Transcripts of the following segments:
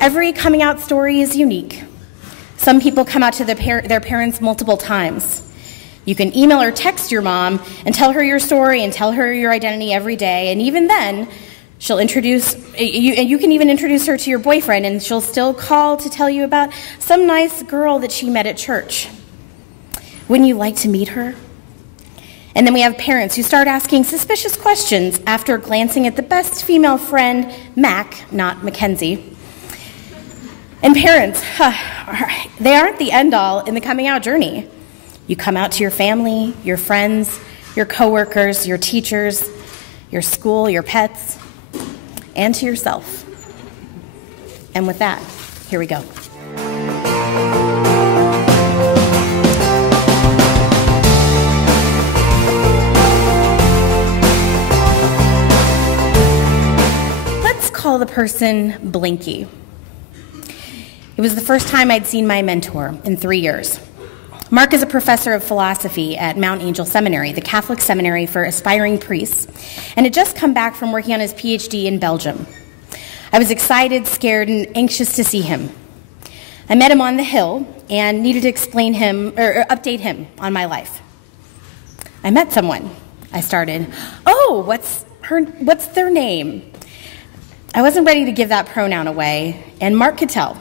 Every coming out story is unique. Some people come out to their parents multiple times. You can email or text your mom and tell her your story and tell her your identity every day, and even then, she'll introduce you, and you can even introduce her to your boyfriend, and she'll still call to tell you about some nice girl that she met at church. Wouldn't you like to meet her? And then we have parents who start asking suspicious questions after glancing at the best female friend, Mac, not Mackenzie. And parents, they aren't the end-all in the coming out journey. You come out to your family, your friends, your coworkers, your teachers, your school, your pets, and to yourself. And with that, here we go. Let's call the person Blinky. It was the first time I'd seen my mentor in 3 years. Mark is a professor of philosophy at Mount Angel Seminary, the Catholic seminary for aspiring priests, and had just come back from working on his PhD in Belgium. I was excited, scared, and anxious to see him. I met him on the Hill and needed to explain him or update him on my life. I met someone. I started. Oh, what's their name? I wasn't ready to give that pronoun away, and Mark could tell.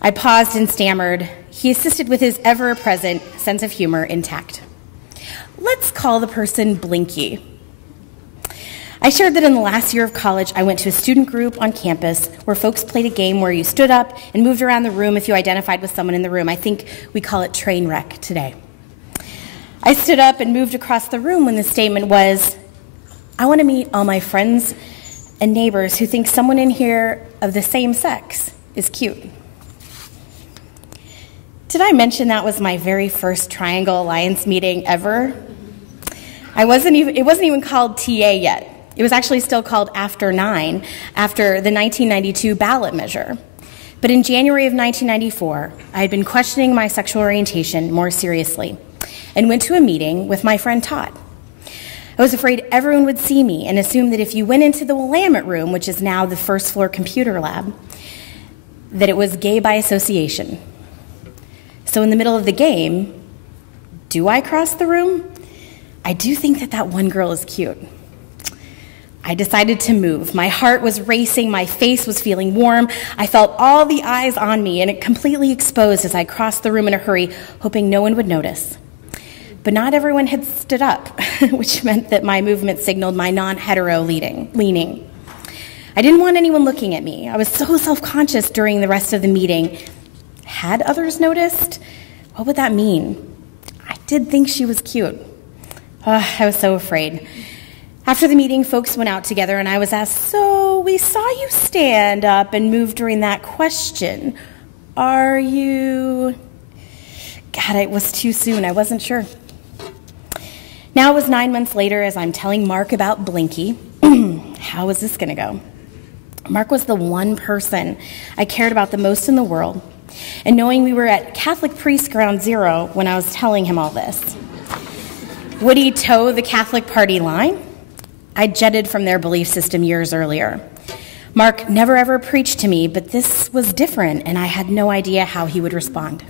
I paused and stammered. He assisted with his ever-present sense of humor intact. Let's call the person Blinky. I shared that in the last year of college, I went to a student group on campus where folks played a game where you stood up and moved around the room if you identified with someone in the room. I think we call it train wreck today. I stood up and moved across the room when the statement was, I want to meet all my friends and neighbors who think someone in here of the same sex is cute. Did I mention that was my very first Triangle Alliance meeting ever? It wasn't even called TA yet. It was actually still called After 9, after the 1992 ballot measure. But in January of 1994, I had been questioning my sexual orientation more seriously and went to a meeting with my friend Todd. I was afraid everyone would see me and assumed that if you went into the Willamette room, which is now the first floor computer lab, that it was gay by association. So in the middle of the game, do I cross the room? I do think that one girl is cute. I decided to move. My heart was racing, my face was feeling warm. I felt all the eyes on me and it completely exposed as I crossed the room in a hurry, hoping no one would notice. But not everyone had stood up, which meant that my movement signaled my non-hetero leaning. I didn't want anyone looking at me. I was so self-conscious during the rest of the meeting. Had others noticed? What would that mean? I did think she was cute. I was so afraid. After the meeting, folks went out together and I was asked, so we saw you stand up and move during that question. Are you... God, it was too soon. I wasn't sure. Now it was 9 months later as I'm telling Mark about Blinky. How was this going to go? Mark was the one person I cared about the most in the world. And knowing we were at Catholic priest ground zero when I was telling him all this. Would he toe the Catholic party line? I jetted from their belief system years earlier. Mark never ever preached to me, but this was different, and I had no idea how he would respond.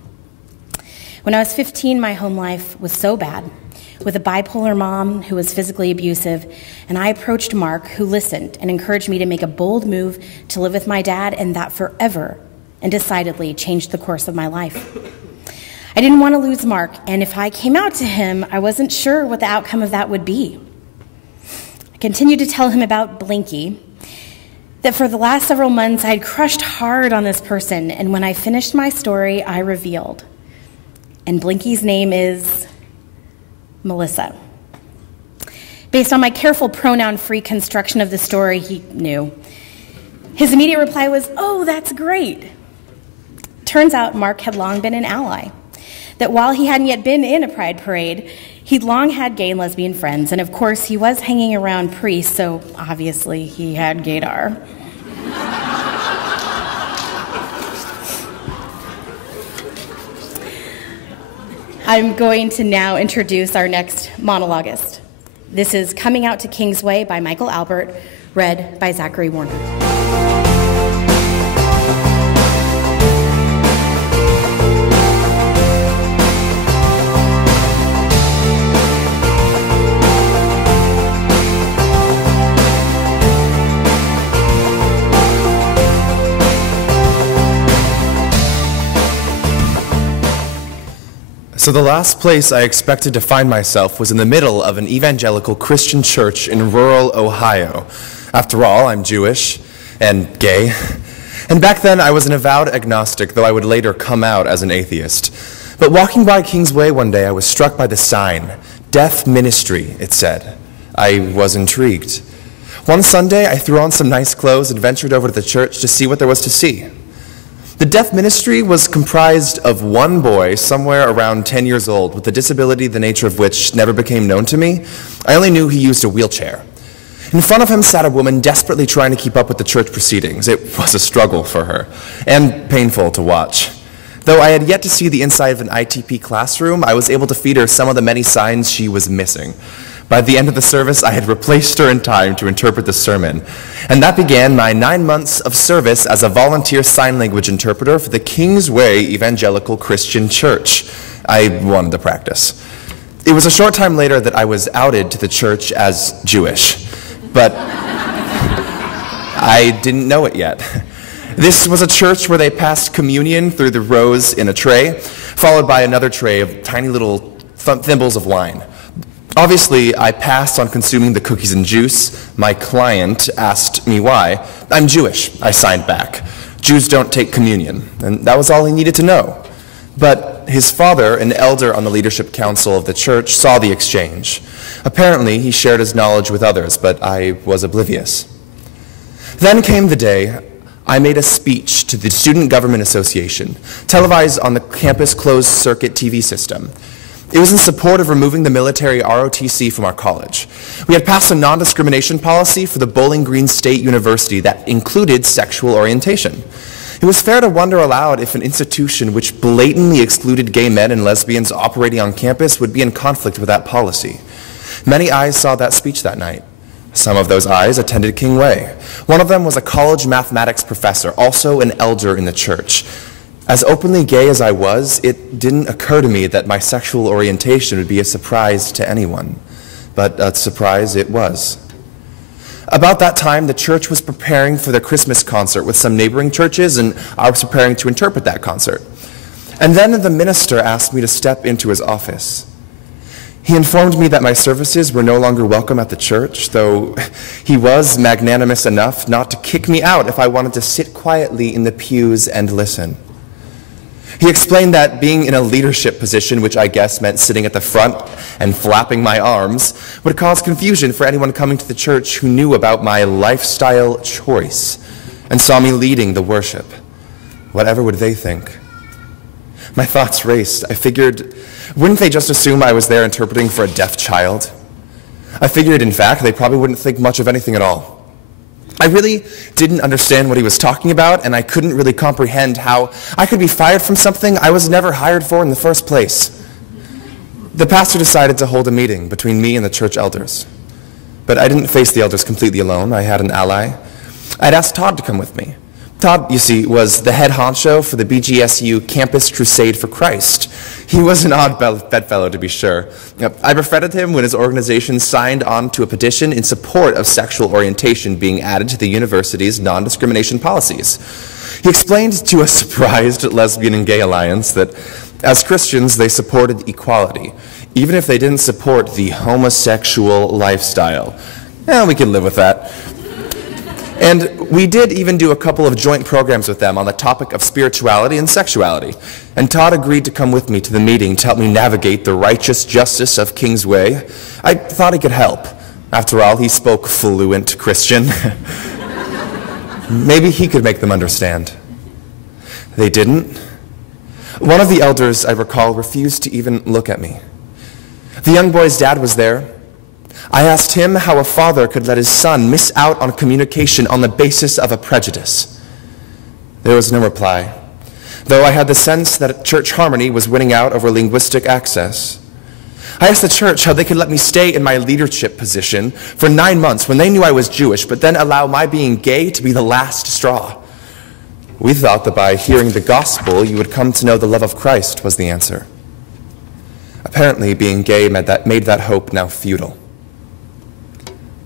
When I was 15, my home life was so bad, with a bipolar mom who was physically abusive, and I approached Mark, who listened and encouraged me to make a bold move to live with my dad, and that forever and decidedly changed the course of my life. I didn't want to lose Mark, and if I came out to him, I wasn't sure what the outcome of that would be. I continued to tell him about Blinky, that for the last several months I had crushed hard on this person, and when I finished my story, I revealed. And Blinky's name is Melissa. Based on my careful pronoun-free construction of the story, he knew. His immediate reply was, "Oh, that's great." Turns out Mark had long been an ally, that while he hadn't yet been in a pride parade, he'd long had gay and lesbian friends, and of course he was hanging around priests, so obviously he had gaydar. I'm going to now introduce our next monologuist. This is Coming Out to Kingsway by Michael Albert, read by Zachary Warner. So the last place I expected to find myself was in the middle of an evangelical Christian church in rural Ohio. After all, I'm Jewish and gay. And back then I was an avowed agnostic, though I would later come out as an atheist. But walking by Kingsway one day, I was struck by the sign, Deaf Ministry, it said. I was intrigued. One Sunday, I threw on some nice clothes and ventured over to the church to see what there was to see. The deaf ministry was comprised of one boy, somewhere around 10 years old, with a disability the nature of which never became known to me. I only knew he used a wheelchair. In front of him sat a woman desperately trying to keep up with the church proceedings. It was a struggle for her, and painful to watch. Though I had yet to see the inside of an ITP classroom, I was able to feed her some of the many signs she was missing. By the end of the service, I had replaced her in time to interpret the sermon. And that began my 9 months of service as a volunteer sign language interpreter for the Kingsway Evangelical Christian Church. I wanted to practice. It was a short time later that I was outed to the church as Jewish. But I didn't know it yet. This was a church where they passed communion through the rows in a tray, followed by another tray of tiny little thimbles of wine. Obviously, I passed on consuming the cookies and juice. My client asked me why. I'm Jewish, I signed back. Jews don't take communion, and that was all he needed to know. But his father, an elder on the leadership council of the church, saw the exchange. Apparently, he shared his knowledge with others, but I was oblivious. Then came the day I made a speech to the Student Government Association, televised on the campus closed-circuit TV system. It was in support of removing the military ROTC from our college. We had passed a non-discrimination policy for the Bowling Green State University that included sexual orientation. It was fair to wonder aloud if an institution which blatantly excluded gay men and lesbians operating on campus would be in conflict with that policy. Many eyes saw that speech that night. Some of those eyes attended Kingsway. One of them was a college mathematics professor, also an elder in the church. As openly gay as I was, it didn't occur to me that my sexual orientation would be a surprise to anyone. But a surprise it was. About that time, the church was preparing for their Christmas concert with some neighboring churches, and I was preparing to interpret that concert. And then the minister asked me to step into his office. He informed me that my services were no longer welcome at the church, though he was magnanimous enough not to kick me out if I wanted to sit quietly in the pews and listen. He explained that being in a leadership position, which I guess meant sitting at the front and flapping my arms, would cause confusion for anyone coming to the church who knew about my lifestyle choice and saw me leading the worship. Whatever would they think? My thoughts raced. I figured, wouldn't they just assume I was there interpreting for a deaf child? I figured, in fact, they probably wouldn't think much of anything at all. I really didn't understand what he was talking about, and I couldn't really comprehend how I could be fired from something I was never hired for in the first place. The pastor decided to hold a meeting between me and the church elders. But I didn't face the elders completely alone. I had an ally. I'd asked Todd to come with me. Todd, you see, was the head honcho for the BGSU Campus Crusade for Christ. He was an odd bedfellow, to be sure. I befriended him when his organization signed on to a petition in support of sexual orientation being added to the university's non-discrimination policies. He explained to a surprised lesbian and gay alliance that as Christians, they supported equality, even if they didn't support the homosexual lifestyle. We could live with that. And we did even do a couple of joint programs with them on the topic of spirituality and sexuality. And Todd agreed to come with me to the meeting to help me navigate the righteous justice of Kingsway. I thought he could help. After all, he spoke fluent Christian. Maybe he could make them understand. They didn't. One of the elders, I recall, refused to even look at me. The young boy's dad was there. I asked him how a father could let his son miss out on communication on the basis of a prejudice. There was no reply, though I had the sense that church harmony was winning out over linguistic access. I asked the church how they could let me stay in my leadership position for 9 months when they knew I was Jewish, but then allow my being gay to be the last straw. We thought that by hearing the gospel, you would come to know the love of Christ, was the answer. Apparently, being gay made that hope now futile.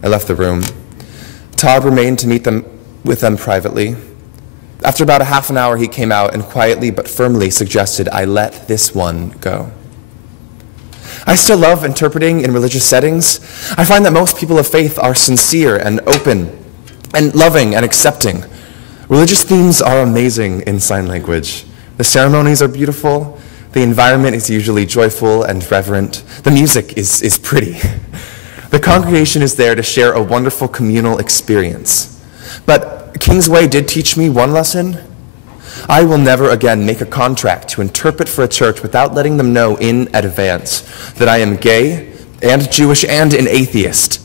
I left the room. Todd remained to meet with them privately. After about a half an hour, he came out and quietly but firmly suggested I let this one go. I still love interpreting in religious settings. I find that most people of faith are sincere and open and loving and accepting. Religious themes are amazing in sign language. The ceremonies are beautiful. The environment is usually joyful and reverent. The music is pretty. The congregation is there to share a wonderful communal experience. But Kingsway did teach me one lesson. I will never again make a contract to interpret for a church without letting them know in advance that I am gay and Jewish and an atheist.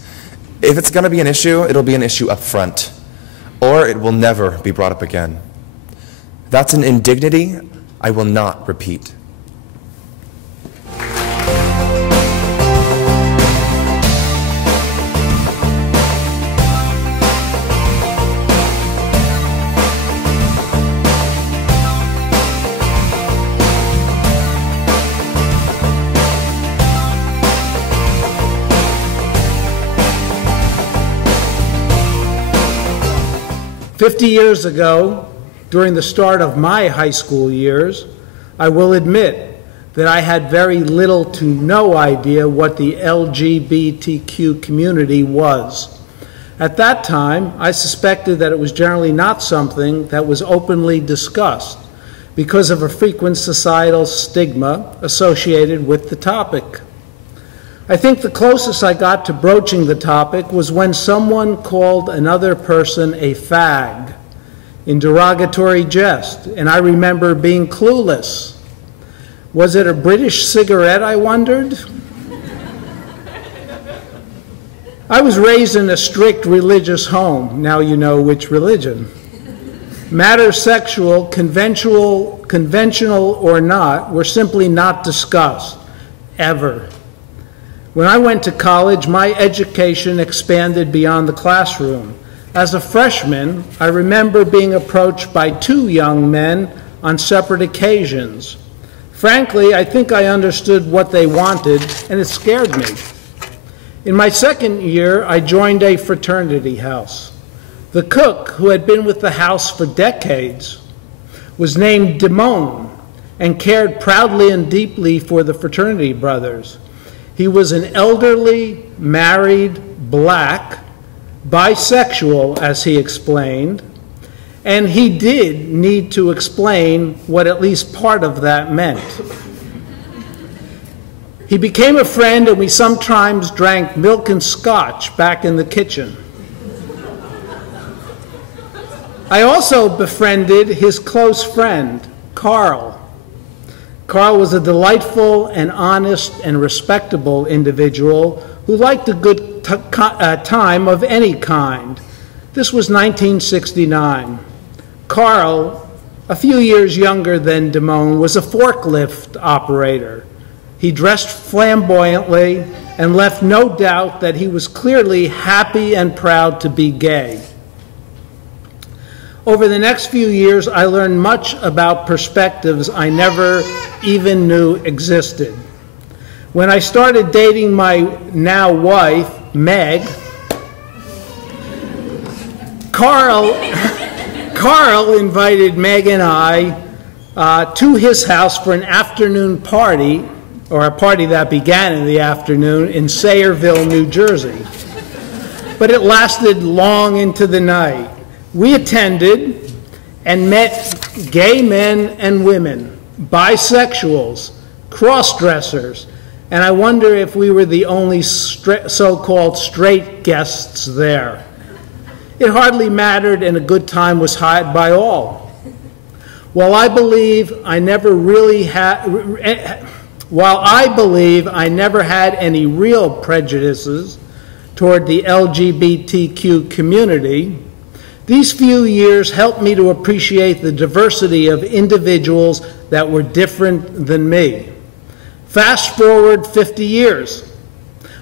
If it's going to be an issue, it'll be an issue up front, or it will never be brought up again. That's an indignity I will not repeat. "50 years ago, during the start of my high school years, I will admit that I had very little to no idea what the LGBTQ community was. At that time, I suspected that it was generally not something that was openly discussed because of a frequent societal stigma associated with the topic. I think the closest I got to broaching the topic was when someone called another person a fag in derogatory jest, and I remember being clueless. Was it a British cigarette, I wondered? I was raised in a strict religious home. Now you know which religion. Matters sexual, conventional or not, were simply not discussed, ever. When I went to college, my education expanded beyond the classroom. As a freshman, I remember being approached by 2 young men on separate occasions. Frankly, I think I understood what they wanted, and it scared me. In my second year, I joined a fraternity house. The cook, who had been with the house for decades, was named Dimone and cared proudly and deeply for the fraternity brothers. He was an elderly, married, black, bisexual, as he explained, and he did need to explain what at least part of that meant. He became a friend, and we sometimes drank milk and scotch back in the kitchen. I also befriended his close friend, Carl. Carl was a delightful and honest and respectable individual who liked a good time of any kind. This was 1969. Carl, a few years younger than Dimone, was a forklift operator. He dressed flamboyantly and left no doubt that he was clearly happy and proud to be gay. Over the next few years, I learned much about perspectives I never even knew existed. When I started dating my now wife, Meg, Carl invited Meg and I to his house for an afternoon party, or a party that began in the afternoon, in Sayreville, New Jersey. But it lasted long into the night. We attended and met gay men and women, bisexuals, cross-dressers, and I wonder if we were the only so-called straight guests there. It hardly mattered, and a good time was had by all. While I believe I never had any real prejudices toward the LGBTQ community, these few years helped me to appreciate the diversity of individuals that were different than me. Fast forward 50 years.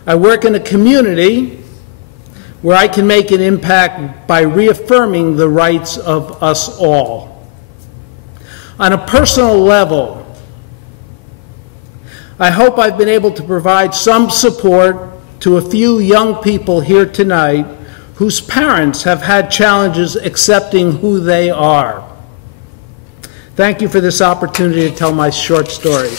I work in a community where I can make an impact by reaffirming the rights of us all. On a personal level, I hope I've been able to provide some support to a few young people here tonight whose parents have had challenges accepting who they are. Thank you for this opportunity to tell my short story.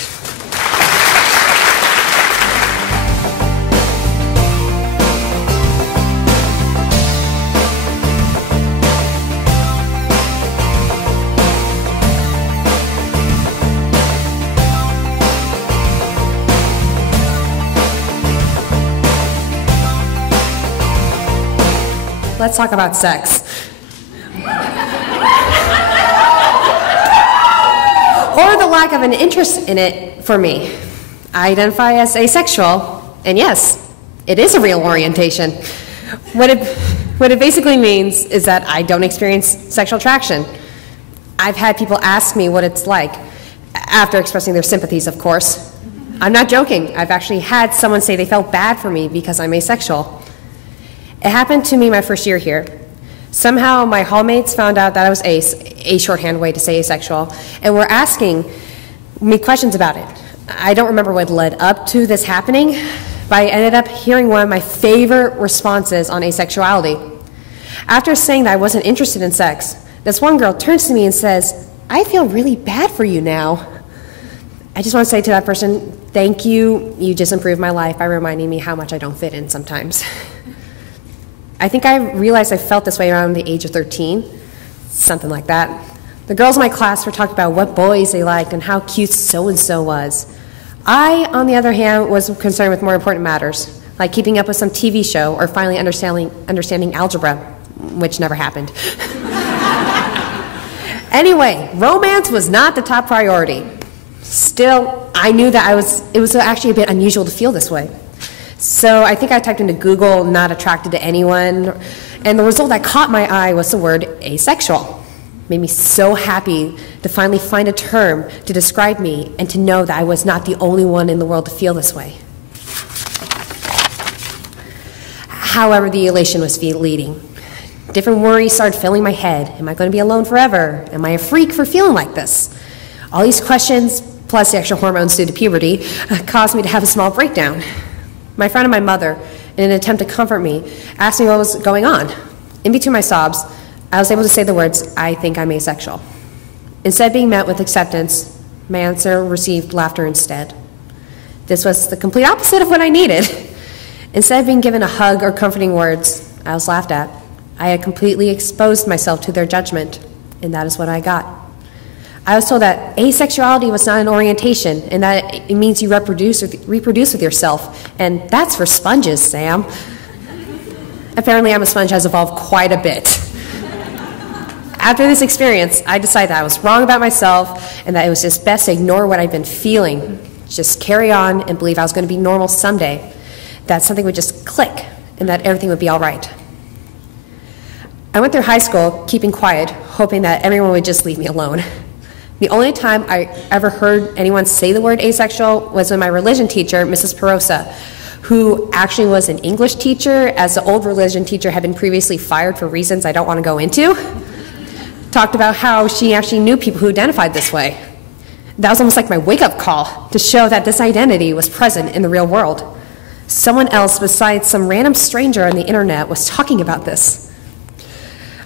let's talk about sex. Or the lack of an interest in it for me. I identify as asexual, and yes, it is a real orientation. What it basically means is that I don't experience sexual attraction. I've had people ask me what it's like, after expressing their sympathies, of course. I'm not joking. I've actually had someone say they felt bad for me because I'm asexual. It happened to me my first year here. Somehow my hallmates found out that I was a shorthand way to say asexual, and were asking me questions about it. I don't remember what led up to this happening, but I ended up hearing one of my favorite responses on asexuality. After saying that I wasn't interested in sex, this one girl turns to me and says, "I feel really bad for you now." I just want to say to that person, thank you. You just improved my life by reminding me how much I don't fit in sometimes. I think I realized I felt this way around the age of 13, something like that. The girls in my class were talking about what boys they liked and how cute so-and-so was. I, on the other hand, was concerned with more important matters, like keeping up with some TV show or finally understanding algebra, which never happened. Anyway, romance was not the top priority. Still, I knew that it was actually a bit unusual to feel this way. So I think I typed into Google, not attracted to anyone, and the result that caught my eye was the word asexual. It made me so happy to finally find a term to describe me and to know that I was not the only one in the world to feel this way. However, the elation was fleeting. Different worries started filling my head. Am I going to be alone forever? Am I a freak for feeling like this? All these questions, plus the extra hormones due to puberty, caused me to have a small breakdown. My friend and my mother, in an attempt to comfort me, asked me what was going on. In between my sobs, I was able to say the words, "I think I'm asexual." Instead of being met with acceptance, my answer received laughter instead. This was the complete opposite of what I needed. Instead of being given a hug or comforting words, I was laughed at. I had completely exposed myself to their judgment, and that is what I got. I was told that asexuality was not an orientation, and that it means you reproduce with yourself, and that's for sponges, Sam. Apparently, I'm a sponge has evolved quite a bit. After this experience, I decided that I was wrong about myself, and that it was just best to ignore what I'd been feeling, just carry on and believe I was going to be normal someday, that something would just click, and that everything would be all right. I went through high school keeping quiet, hoping that everyone would just leave me alone. The only time I ever heard anyone say the word asexual was when my religion teacher, Mrs. Perosa, who actually was an English teacher, as the old religion teacher had been previously fired for reasons I don't want to go into, talked about how she actually knew people who identified this way. That was almost like my wake-up call to show that this identity was present in the real world. Someone else besides some random stranger on the internet was talking about this.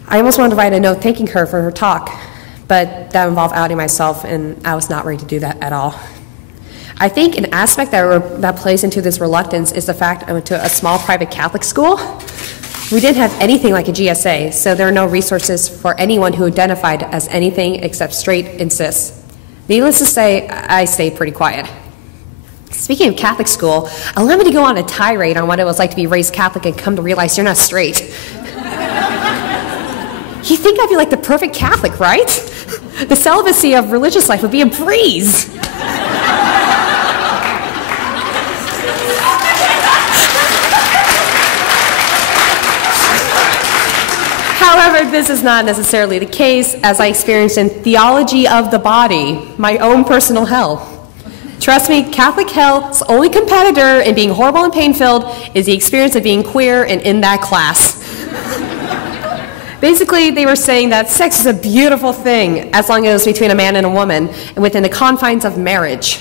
I almost wanted to write a note thanking her for her talk, but that involved outing myself, and I was not ready to do that at all. I think an aspect that plays into this reluctance is the fact I went to a small private Catholic school. We didn't have anything like a GSA, so there are no resources for anyone who identified as anything except straight and cis. Needless to say, I stayed pretty quiet. Speaking of Catholic school, allow me to go on a tirade on what it was like to be raised Catholic and come to realize you're not straight. You think I'd be like the perfect Catholic, right? The celibacy of religious life would be a breeze. However, this is not necessarily the case, as I experienced in theology of the body, my own personal hell. Trust me, Catholic hell's only competitor in being horrible and pain-filled is the experience of being queer and in that class. Basically, they were saying that sex is a beautiful thing as long as it's between a man and a woman and within the confines of marriage.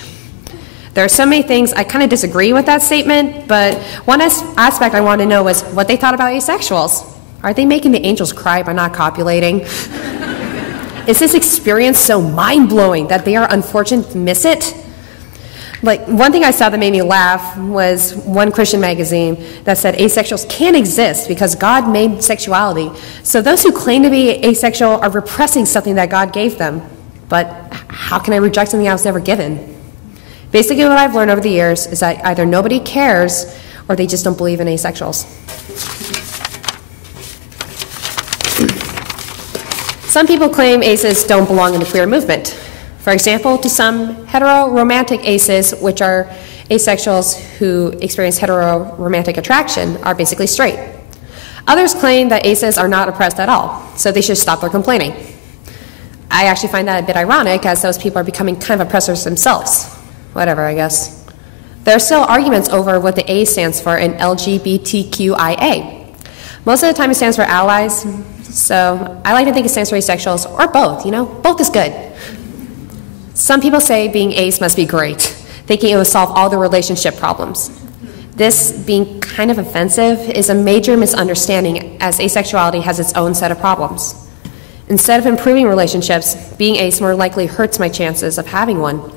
There are so many things I kind of disagree with that statement, but one aspect I wanted to know was what they thought about asexuals. Are they making the angels cry by not copulating? Is this experience so mind-blowing that they are unfortunate to miss it? Like, one thing I saw that made me laugh was one Christian magazine that said asexuals can't exist because God made sexuality. So those who claim to be asexual are repressing something that God gave them. But how can I reject something I was never given? Basically, what I've learned over the years is that either nobody cares or they just don't believe in asexuals. Some people claim aces don't belong in the queer movement. For example, to some heteroromantic aces, which are asexuals who experience heteroromantic attraction, are basically straight. Others claim that aces are not oppressed at all, so they should stop their complaining. I actually find that a bit ironic, as those people are becoming kind of oppressors themselves. Whatever, I guess. There are still arguments over what the A stands for in LGBTQIA. Most of the time it stands for allies, so I like to think it stands for asexuals, or both, you know? Both is good. Some people say being ace must be great, thinking it will solve all the relationship problems. This, being kind of offensive, is a major misunderstanding, as asexuality has its own set of problems. Instead of improving relationships, being ace more likely hurts my chances of having one.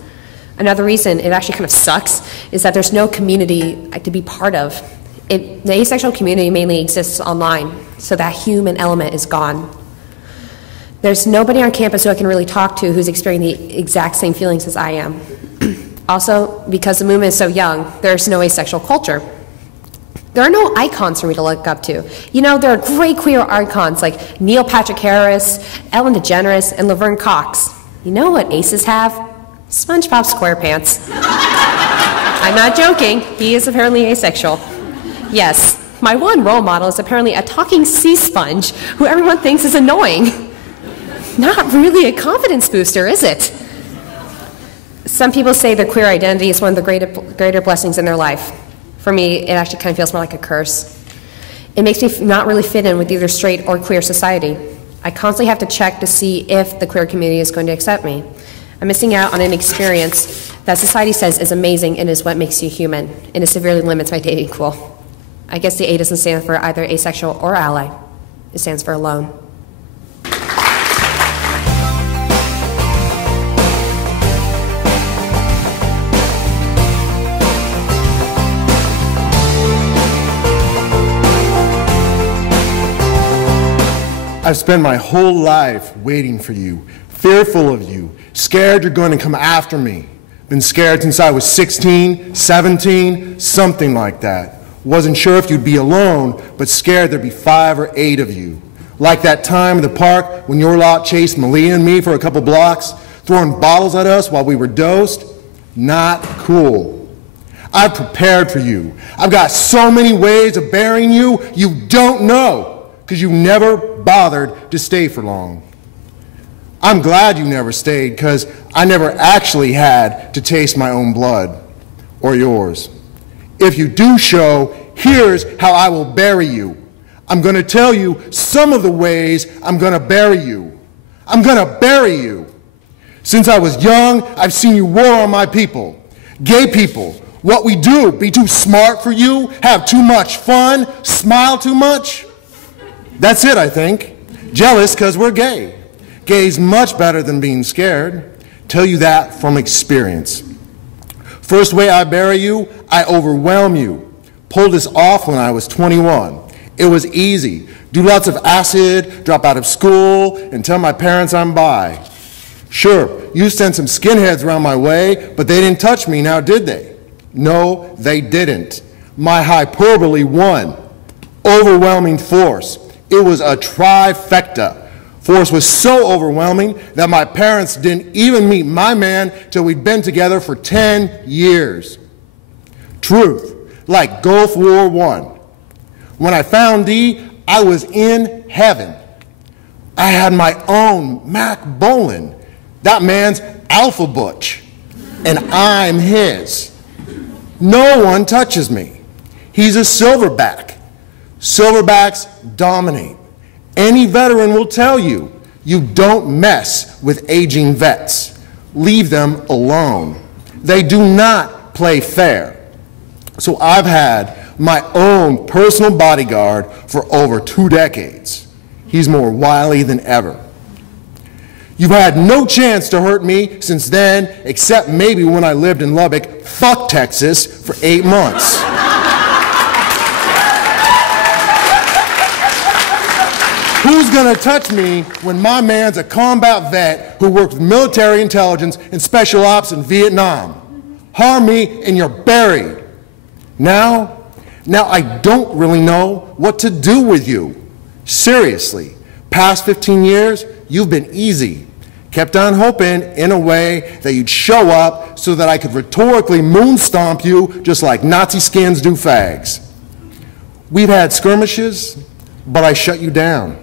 Another reason it actually kind of sucks is that there's no community to be part of. The asexual community mainly exists online, so that human element is gone. There's nobody on campus who I can really talk to who's experiencing the exact same feelings as I am. Also, because the movement is so young, there's no asexual culture. There are no icons for me to look up to. You know, there are great queer icons like Neil Patrick Harris, Ellen DeGeneres, and Laverne Cox. You know what aces have? SpongeBob SquarePants. I'm not joking, he is apparently asexual. Yes, my one role model is apparently a talking sea sponge who everyone thinks is annoying. Not really a confidence booster, is it? Some people say their queer identity is one of the greater blessings in their life. For me, it actually kind of feels more like a curse. It makes me not really fit in with either straight or queer society. I constantly have to check to see if the queer community is going to accept me. I'm missing out on an experience that society says is amazing and is what makes you human, and it severely limits my dating pool. I guess the A doesn't stand for either asexual or ally. It stands for alone. I've spent my whole life waiting for you, fearful of you, scared you're going to come after me. Been scared since I was 16, 17, something like that. Wasn't sure if you'd be alone, but scared there'd be 5 or 8 of you. Like that time in the park when your lot chased Malia and me for a couple blocks, throwing bottles at us while we were dosed. Not cool. I've prepared for you. I've got so many ways of burying you, you don't know, because you never bothered to stay for long. I'm glad you never stayed, because I never actually had to taste my own blood, or yours. If you do show, here's how I will bury you. I'm going to tell you some of the ways I'm going to bury you. I'm going to bury you. Since I was young, I've seen you war on my people, gay people. What we do, be too smart for you, have too much fun, smile too much. That's it, I think. Jealous because we're gay. Gay's much better than being scared. Tell you that from experience. First way I bury you, I overwhelm you. Pulled this off when I was 21. It was easy. Do lots of acid, drop out of school, and tell my parents I'm bi. Sure, you sent some skinheads around my way, but they didn't touch me now, did they? No, they didn't. My hyperbole won. Overwhelming force. It was a trifecta. Force was so overwhelming that my parents didn't even meet my man till we'd been together for 10 years. Truth, like Gulf War I. When I found D, I was in heaven. I had my own Mac Bolin. That man's Alpha Butch, and I'm his. No one touches me. He's a silverback. Silverbacks dominate. Any veteran will tell you, you don't mess with aging vets. Leave them alone. They do not play fair. So I've had my own personal bodyguard for over 2 decades. He's more wily than ever. You've had no chance to hurt me since then, except maybe when I lived in Lubbock, fuck Texas, for 8 months. Who's gonna touch me when my man's a combat vet who worked with military intelligence and special ops in Vietnam? Harm me and you're buried. Now I don't really know what to do with you. Seriously, Past 15 years, you've been easy. Kept on hoping in a way that you'd show up so that I could rhetorically moon stomp you just like Nazi skins do fags. We've had skirmishes, but I shut you down.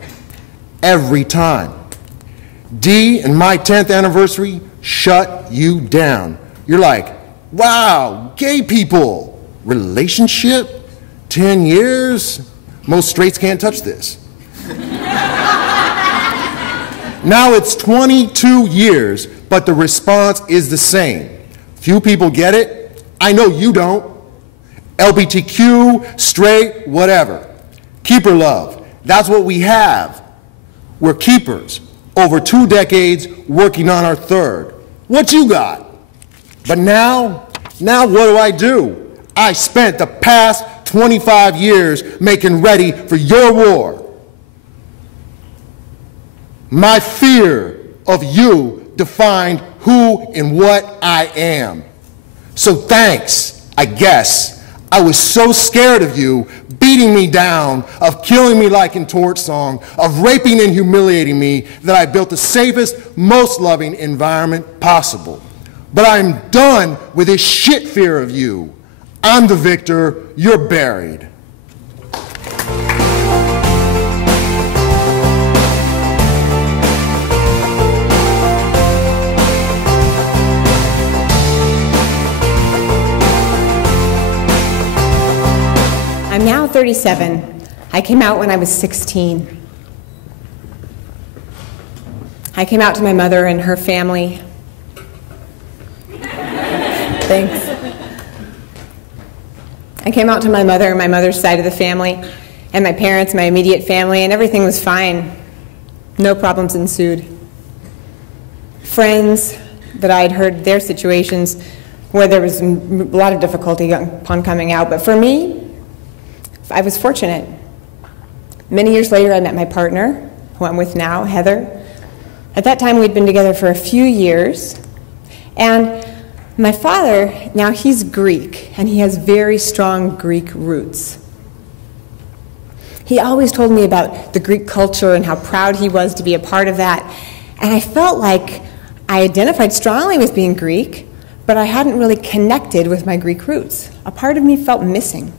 Every time. D and my 10th anniversary shut you down. You're like, wow, gay people, relationship, 10 years? Most straights can't touch this. Now it's 22 years, but the response is the same. Few people get it. I know you don't. LGBTQ, straight, whatever. Keeper love. That's what we have. We're keepers. Over 2 decades, working on our 3rd. What you got? But now what do? I spent the past 25 years making ready for your war. My fear of you defined who and what I am. So thanks, I guess. I was so scared of you beating me down, of killing me like in Torch Song, of raping and humiliating me, that I built the safest, most loving environment possible. But I'm done with this shit fear of you. I'm the victor, you're buried. I'm now 37. I came out when I was 16. I came out to my mother and her family. Thanks. I came out to my mother and my mother's side of the family, and my parents, my immediate family, and everything was fine. No problems ensued. Friends that I had heard their situations where there was a lot of difficulty upon coming out, but for me, I was fortunate. Many years later, I met my partner, who I'm with now, Heather. At that time, we'd been together for a few years, and my father, now he's Greek, and he has very strong Greek roots. He always told me about the Greek culture and how proud he was to be a part of that, and I felt like I identified strongly with being Greek, but I hadn't really connected with my Greek roots. A part of me felt missing.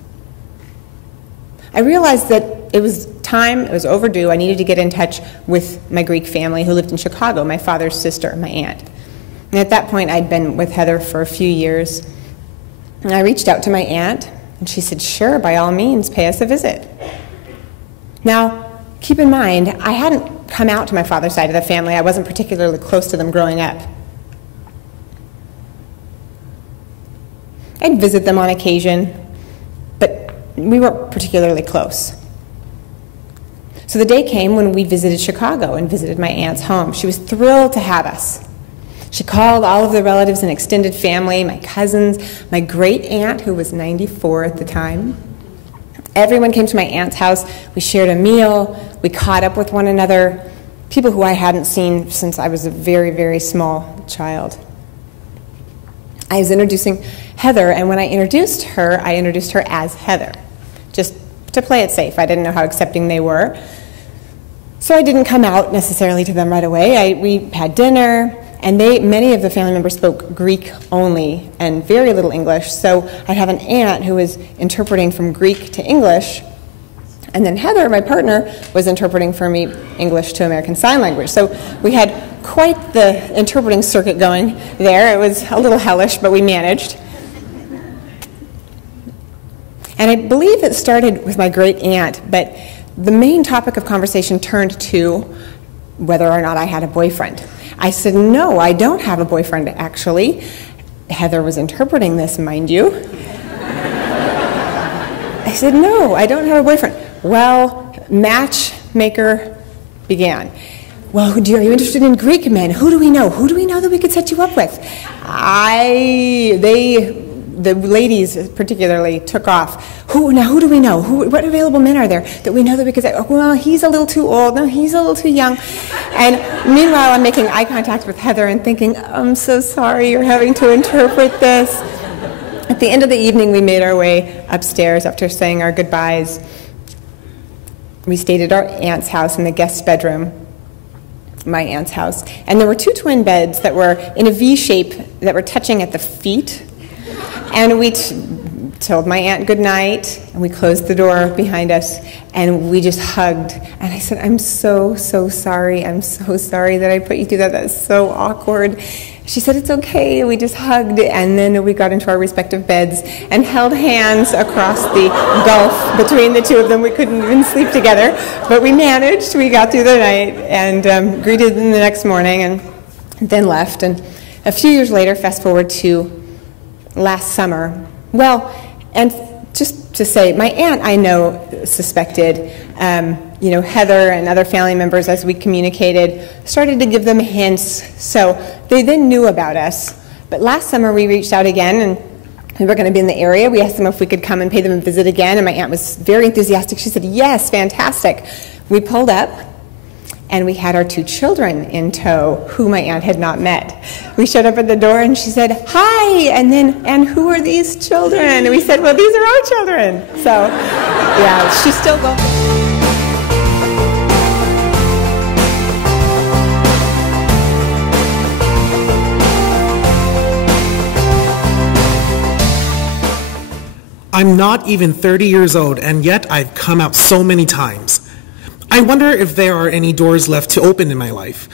I realized that it was time, it was overdue, I needed to get in touch with my Greek family who lived in Chicago, my father's sister, my aunt. And at that point, I'd been with Heather for a few years. And I reached out to my aunt, and she said, sure, by all means, pay us a visit. Now, keep in mind, I hadn't come out to my father's side of the family. I wasn't particularly close to them growing up. I'd visit them on occasion, but we weren't particularly close. So the day came when we visited Chicago and visited my aunt's home. She was thrilled to have us. She called all of the relatives and extended family, my cousins, my great aunt, who was 94 at the time. Everyone came to my aunt's house. We shared a meal. We caught up with one another, people who I hadn't seen since I was a very, very small child. I was introducing Heather, and when I introduced her as Heather, just to play it safe. I didn't know how accepting they were. So I didn't come out necessarily to them right away. We had dinner, and many of the family members spoke Greek only and very little English. So I'd have an aunt who was interpreting from Greek to English, and then Heather, my partner, was interpreting for me English to American Sign Language. So we had quite the interpreting circuit going there. It was a little hellish, but we managed. And I believe it started with my great aunt, but the main topic of conversation turned to whether or not I had a boyfriend. I said, no, I don't have a boyfriend, actually. Heather was interpreting this, mind you. I said, no, I don't have a boyfriend. Well, matchmaker began. Well, are you interested in Greek men? Who do we know? Who do we know that we could set you up with? The ladies particularly took off. Who do we know? What available men are there that we know that we could say, oh, well, he's a little too old. No, he's a little too young. And meanwhile, I'm making eye contact with Heather and thinking, I'm so sorry you're having to interpret this. At the end of the evening, we made our way upstairs after saying our goodbyes. We stayed at our aunt's house in the guest bedroom, my aunt's house, and there were 2 twin beds that were in a V shape that were touching at the feet, and we told my aunt good night, and we closed the door behind us, and we just hugged, and I said, I'm so sorry, I'm so sorry that I put you through that, that's so awkward. She said, it's okay, we just hugged, and then we got into our respective beds and held hands across the gulf between the 2 of them. We couldn't even sleep together, but we managed, we got through the night, and greeted them the next morning, and then left, and a few years later, fast forward to last summer, well, and just to say, my aunt, I know, suspected, Heather and other family members, as we communicated, started to give them hints, so they then knew about us. But last summer, we reached out again, and we were going to be in the area. We asked them if we could come and pay them a visit again, and my aunt was very enthusiastic. She said, yes, fantastic. We pulled up, and we had our 2 children in tow, who my aunt had not met. We showed up at the door, and she said, hi, and who are these children? And we said, well, these are our children. So, yeah, she's still going. I'm not even 30 years old, and yet I've come out so many times. I wonder if there are any doors left to open in my life.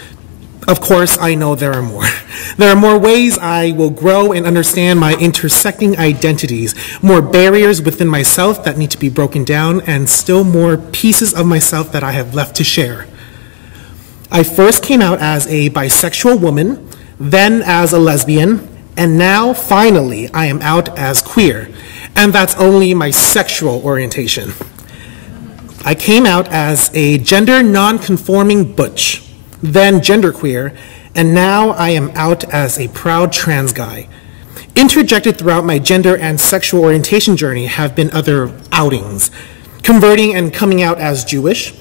Of course, I know there are more. There are more ways I will grow and understand my intersecting identities, more barriers within myself that need to be broken down, and still more pieces of myself that I have left to share. I first came out as a bisexual woman, then as a lesbian, and now, finally, I am out as queer, and that's only my sexual orientation. I came out as a gender non-conforming butch, then genderqueer, and now I am out as a proud trans guy. Interjected throughout my gender and sexual orientation journey have been other outings, converting and coming out as Jewish,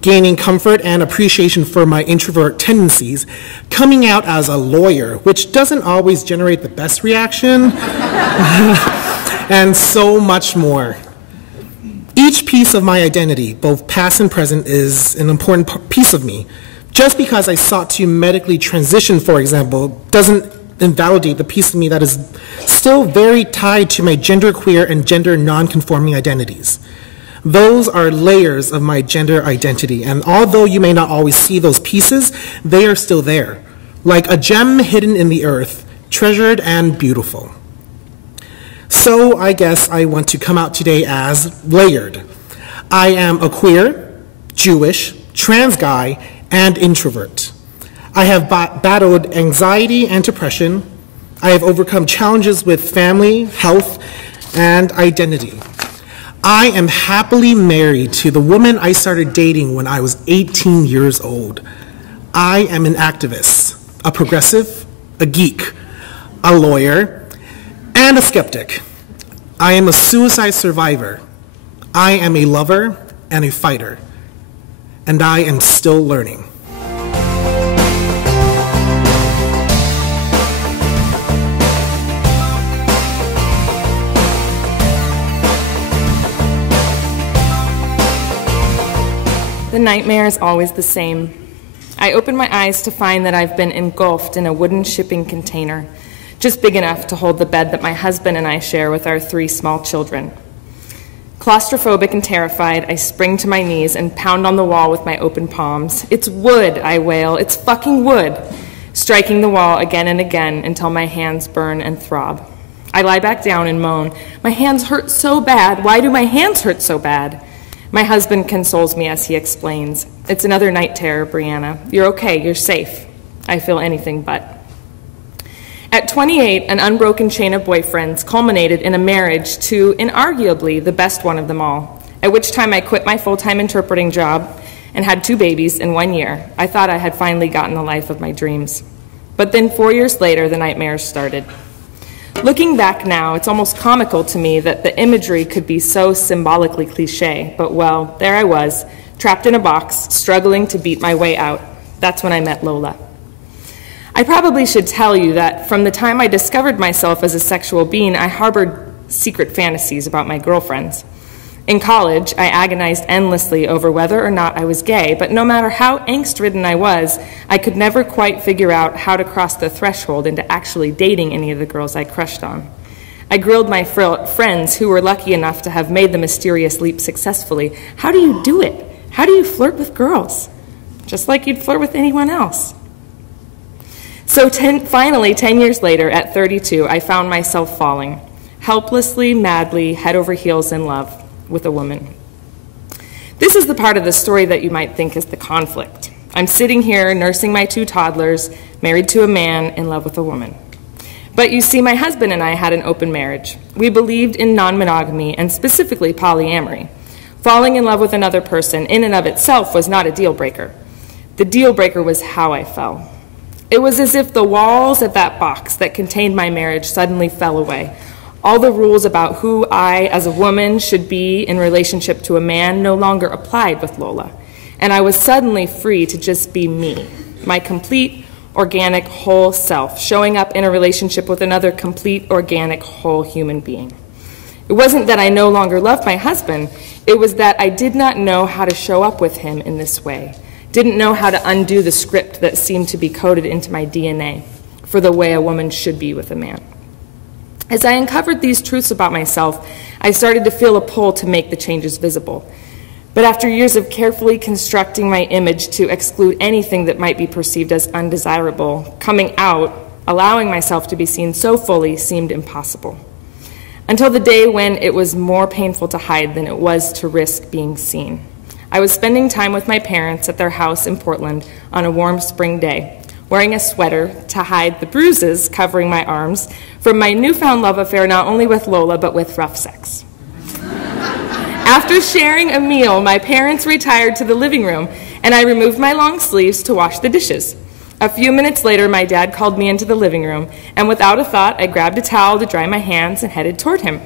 gaining comfort and appreciation for my introvert tendencies, coming out as a lawyer, which doesn't always generate the best reaction, and so much more. Each piece of my identity, both past and present, is an important piece of me. Just because I sought to medically transition, for example, doesn't invalidate the piece of me that is still very tied to my genderqueer and gender non-conforming identities. Those are layers of my gender identity, and although you may not always see those pieces, they are still there, like a gem hidden in the earth, treasured and beautiful. So I guess I want to come out today as layered. I am a queer, Jewish, trans guy, and introvert. I have battled anxiety and depression. I have overcome challenges with family, health, and identity. I am happily married to the woman I started dating when I was 18 years old. I am an activist, a progressive, a geek, a lawyer, and a skeptic. I am a suicide survivor. I am a lover and a fighter. And I am still learning. The nightmare is always the same. I open my eyes to find that I've been engulfed in a wooden shipping container, just big enough to hold the bed that my husband and I share with our 3 small children. Claustrophobic and terrified, I spring to my knees and pound on the wall with my open palms. It's wood, I wail. It's fucking wood, striking the wall again and again until my hands burn and throb. I lie back down and moan. My hands hurt so bad. Why do my hands hurt so bad? My husband consoles me as he explains. It's another night terror, Breana. You're okay, you're safe. I feel anything but. At 28, an unbroken chain of boyfriends culminated in a marriage to, inarguably, the best one of them all, at which time I quit my full-time interpreting job and had 2 babies in 1 year. I thought I had finally gotten the life of my dreams. But then 4 years later, the nightmares started. Looking back now, it's almost comical to me that the imagery could be so symbolically cliche, but well, there I was, trapped in a box, struggling to beat my way out. That's when I met Lola. I probably should tell you that from the time I discovered myself as a sexual being, I harbored secret fantasies about my girlfriends. In college, I agonized endlessly over whether or not I was gay, but no matter how angst-ridden I was, I could never quite figure out how to cross the threshold into actually dating any of the girls I crushed on. I grilled my friends who were lucky enough to have made the mysterious leap successfully. How do you do it? How do you flirt with girls? Just like you'd flirt with anyone else. So finally, 10 years later, at 32, I found myself falling, helplessly, madly, head over heels in love with a woman. This is the part of the story that you might think is the conflict. I'm sitting here nursing my 2 toddlers, married to a man, in love with a woman. But you see, my husband and I had an open marriage. We believed in non-monogamy and specifically polyamory. Falling in love with another person in and of itself was not a deal breaker. The deal breaker was how I fell. It was as if the walls of that box that contained my marriage suddenly fell away. All the rules about who I, as a woman, should be in relationship to a man no longer applied with Lola. And I was suddenly free to just be me, my complete, organic, whole self, showing up in a relationship with another complete, organic, whole human being. It wasn't that I no longer loved my husband, it was that I did not know how to show up with him in this way, didn't know how to undo the script that seemed to be coded into my DNA for the way a woman should be with a man. As I uncovered these truths about myself, I started to feel a pull to make the changes visible. But after years of carefully constructing my image to exclude anything that might be perceived as undesirable, coming out, allowing myself to be seen so fully, seemed impossible. Until the day when it was more painful to hide than it was to risk being seen. I was spending time with my parents at their house in Portland on a warm spring day, wearing a sweater to hide the bruises covering my arms from my newfound love affair not only with Lola, but with rough sex. After sharing a meal, my parents retired to the living room, and I removed my long sleeves to wash the dishes. A few minutes later, my dad called me into the living room, and without a thought, I grabbed a towel to dry my hands and headed toward him.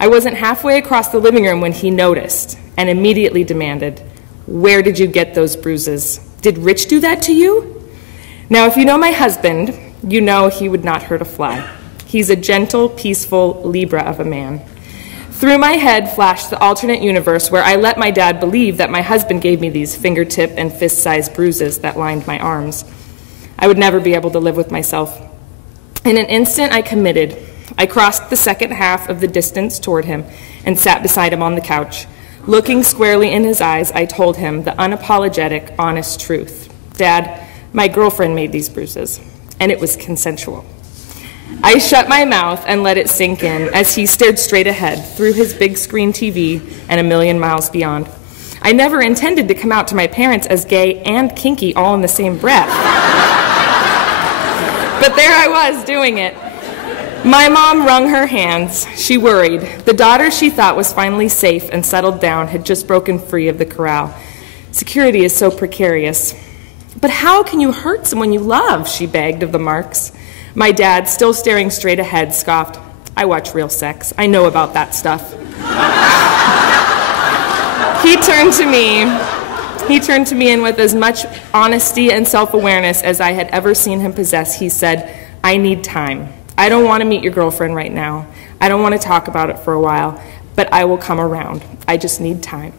I wasn't halfway across the living room when he noticed and immediately demanded, "Where did you get those bruises? Did Rich do that to you?" Now, if you know my husband, you know he would not hurt a fly. He's a gentle, peaceful Libra of a man. Through my head flashed the alternate universe where I let my dad believe that my husband gave me these fingertip and fist-sized bruises that lined my arms. I would never be able to live with myself. In an instant, I committed. I crossed the second half of the distance toward him and sat beside him on the couch. Looking squarely in his eyes, I told him the unapologetic, honest truth. "Dad, my girlfriend made these bruises, and it was consensual." I shut my mouth and let it sink in as he stared straight ahead through his big screen TV and a million miles beyond. I never intended to come out to my parents as gay and kinky all in the same breath. But there I was doing it. My mom wrung her hands. She worried. The daughter she thought was finally safe and settled down had just broken free of the corral. Security is so precarious. "But how can you hurt someone you love?" she begged of the marks. My dad, still staring straight ahead, scoffed, "I watch real sex. I know about that stuff." He turned to me and with as much honesty and self-awareness as I had ever seen him possess, he said, "I need time. I don't want to meet your girlfriend right now. I don't want to talk about it for a while, but I will come around. I just need time."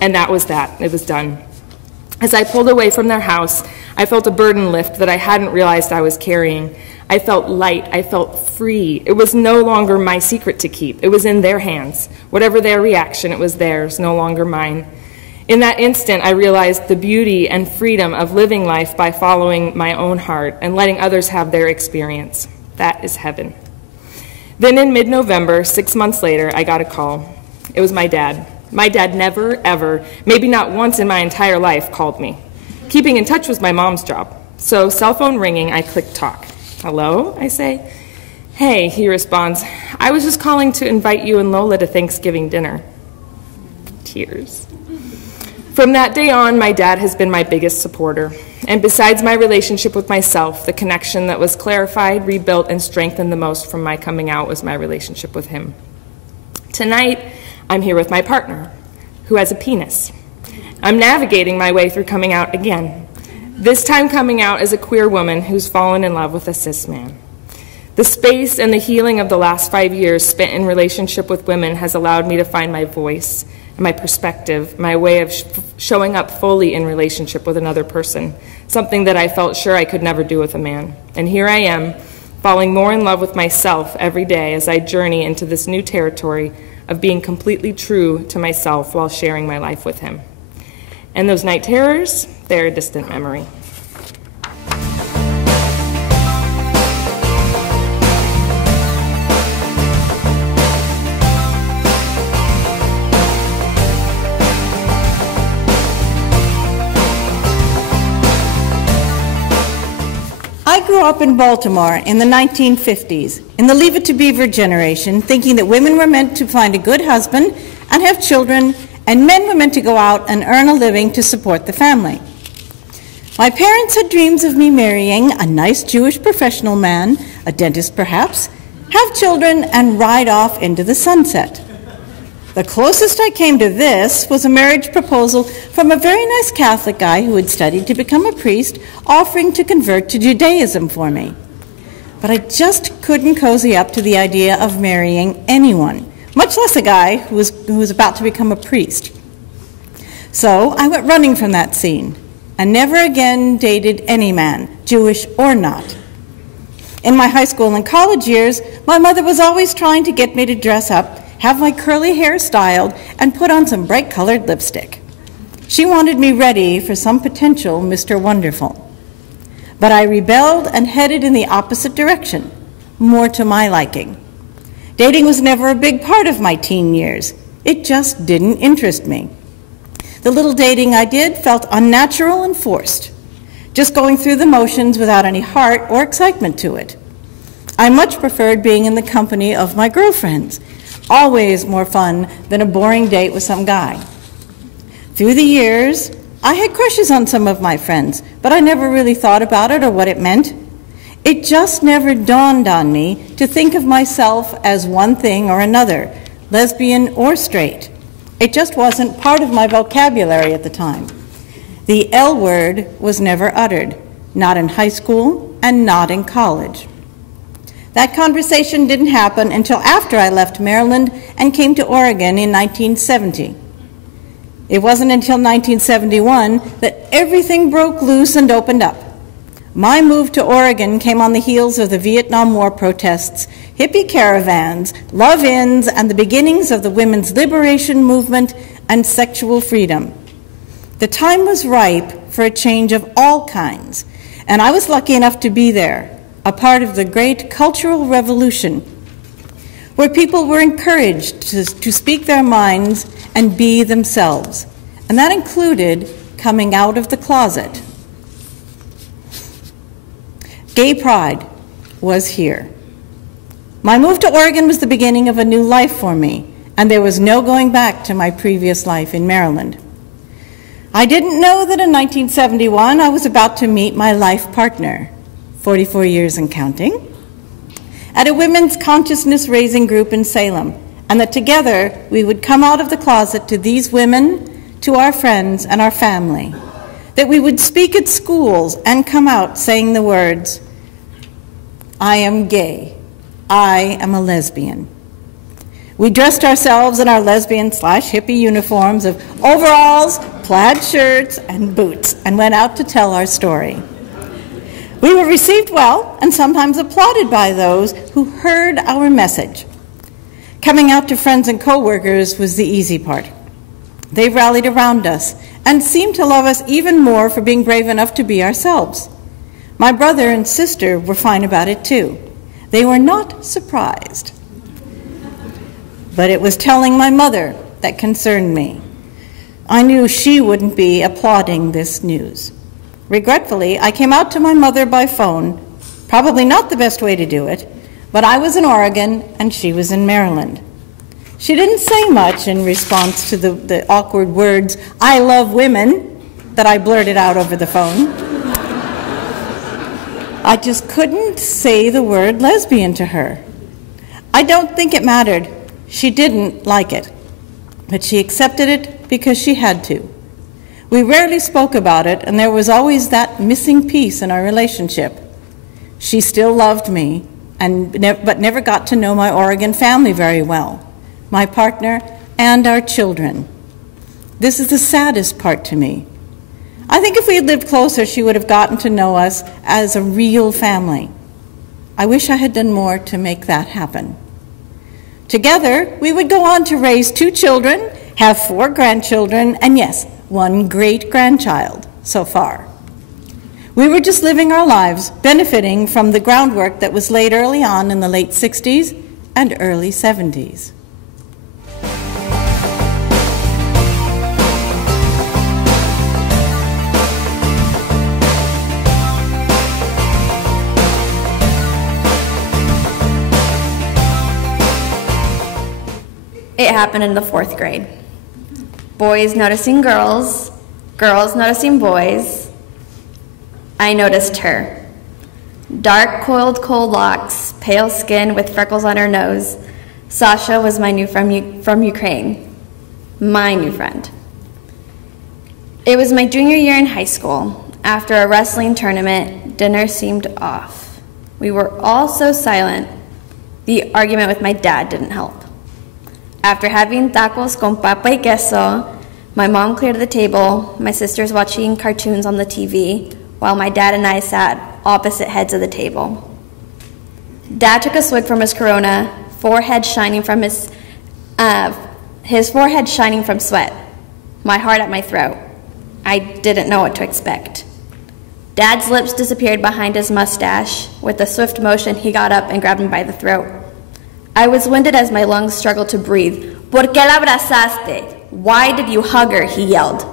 And that was that. It was done. As I pulled away from their house, I felt a burden lift that I hadn't realized I was carrying. I felt light. I felt free. It was no longer my secret to keep. It was in their hands. Whatever their reaction, it was theirs, no longer mine. In that instant, I realized the beauty and freedom of living life by following my own heart and letting others have their experience. That is heaven. Then in mid-November, 6 months later, I got a call. It was my dad. My dad never, ever, maybe not once in my entire life, called me. Keeping in touch was my mom's job. So cell phone ringing, I clicked talk. "Hello?" I say. "Hey," he responds, "I was just calling to invite you and Lola to Thanksgiving dinner." Tears. From that day on, my dad has been my biggest supporter. And besides my relationship with myself, the connection that was clarified, rebuilt, and strengthened the most from my coming out was my relationship with him. Tonight, I'm here with my partner, who has a penis. I'm navigating my way through coming out again. This time coming out as a queer woman who's fallen in love with a cis man. The space and the healing of the last 5 years spent in relationship with women has allowed me to find my voice, my perspective, my way of showing up fully in relationship with another person, something that I felt sure I could never do with a man. And here I am, falling more in love with myself every day as I journey into this new territory of being completely true to myself while sharing my life with him. And those night terrors, they're a distant memory. I grew up in Baltimore in the 1950s, in the Leave It to Beaver generation, thinking that women were meant to find a good husband and have children, and men were meant to go out and earn a living to support the family. My parents had dreams of me marrying a nice Jewish professional man, a dentist perhaps, have children, and ride off into the sunset. The closest I came to this was a marriage proposal from a very nice Catholic guy who had studied to become a priest, offering to convert to Judaism for me. But I just couldn't cozy up to the idea of marrying anyone, much less a guy who was about to become a priest. So I went running from that scene and never again dated any man, Jewish or not. In my high school and college years, my mother was always trying to get me to dress up, have my curly hair styled, and put on some bright-colored lipstick. She wanted me ready for some potential Mr. Wonderful. But I rebelled and headed in the opposite direction, more to my liking. Dating was never a big part of my teen years. It just didn't interest me. The little dating I did felt unnatural and forced, just going through the motions without any heart or excitement to it. I much preferred being in the company of my girlfriends, always more fun than a boring date with some guy. Through the years, I had crushes on some of my friends, but I never really thought about it or what it meant. It just never dawned on me to think of myself as one thing or another, lesbian or straight. It just wasn't part of my vocabulary at the time. The L word was never uttered, not in high school and not in college. That conversation didn't happen until after I left Maryland and came to Oregon in 1970. It wasn't until 1971 that everything broke loose and opened up. My move to Oregon came on the heels of the Vietnam War protests, hippie caravans, love-ins, and the beginnings of the women's liberation movement and sexual freedom. The time was ripe for a change of all kinds, and I was lucky enough to be there, a part of the great cultural revolution, where people were encouraged to speak their minds and be themselves. And that included coming out of the closet. Gay pride was here. My move to Oregon was the beginning of a new life for me, and there was no going back to my previous life in Maryland. I didn't know that in 1971 I was about to meet my life partner, 44 years and counting, at a women's consciousness-raising group in Salem, and that together we would come out of the closet to these women, to our friends and our family, that we would speak at schools and come out saying the words, "I am gay, I am a lesbian." We dressed ourselves in our lesbian/hippie uniforms of overalls, plaid shirts, and boots, and went out to tell our story. We were received well and sometimes applauded by those who heard our message. Coming out to friends and coworkers was the easy part. They rallied around us and seemed to love us even more for being brave enough to be ourselves. My brother and sister were fine about it too. They were not surprised. But it was telling my mother that concerned me. I knew she wouldn't be applauding this news. Regretfully, I came out to my mother by phone, probably not the best way to do it, but I was in Oregon and she was in Maryland. She didn't say much in response to the awkward words, "I love women," that I blurted out over the phone. I just couldn't say the word lesbian to her. I don't think it mattered. She didn't like it, but she accepted it because she had to. We rarely spoke about it, and there was always that missing piece in our relationship. She still loved me, but never got to know my Oregon family very well, my partner, and our children. This is the saddest part to me. I think if we had lived closer, she would have gotten to know us as a real family. I wish I had done more to make that happen. Together, we would go on to raise 2 children, have 4 grandchildren, and yes, 1 great-grandchild so far. We were just living our lives, benefiting from the groundwork that was laid early on in the late 60s and early 70s. It happened in the 4th grade. Boys noticing girls, girls noticing boys. I noticed her. Dark, coiled locks, pale skin with freckles on her nose. Sasha was my new friend from Ukraine. My new friend. It was my junior year in high school. After a wrestling tournament, dinner seemed off. We were all so silent. The argument with my dad didn't help. After having tacos con papa y queso, my mom cleared the table, my sisters watching cartoons on the TV, while my dad and I sat opposite heads of the table. Dad took a swig from his Corona, forehead shining from his forehead shining from sweat, my heart at my throat. I didn't know what to expect. Dad's lips disappeared behind his mustache. With a swift motion, he got up and grabbed me by the throat. I was winded as my lungs struggled to breathe. ¿Por qué la abrazaste? Why did you hug her? He yelled.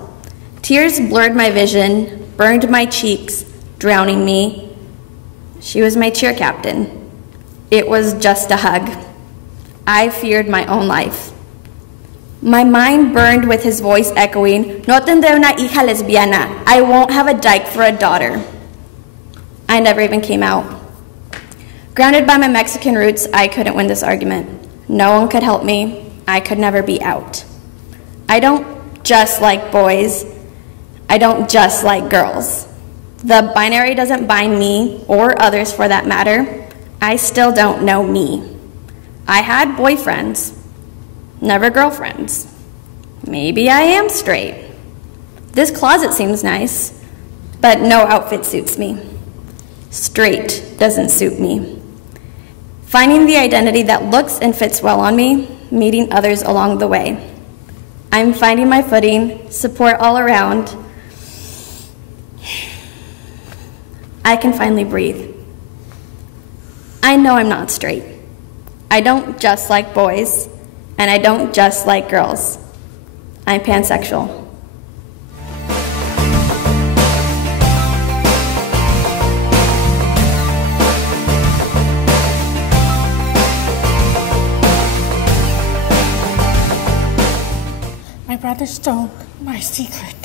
Tears blurred my vision, burned my cheeks, drowning me. She was my cheer captain. It was just a hug. I feared my own life. My mind burned with his voice echoing, No tendré una hija lesbiana. I won't have a dyke for a daughter. I never even came out. Grounded by my Mexican roots, I couldn't win this argument. No one could help me. I could never be out. I don't just like boys. I don't just like girls. The binary doesn't bind me, or others for that matter. I still don't know me. I had boyfriends, never girlfriends. Maybe I am straight. This closet seems nice, but no outfit suits me. Straight doesn't suit me. Finding the identity that looks and fits well on me, meeting others along the way. I'm finding my footing, support all around. I can finally breathe. I know I'm not straight. I don't just like boys, and I don't just like girls. I'm pansexual. My brother stole my secret.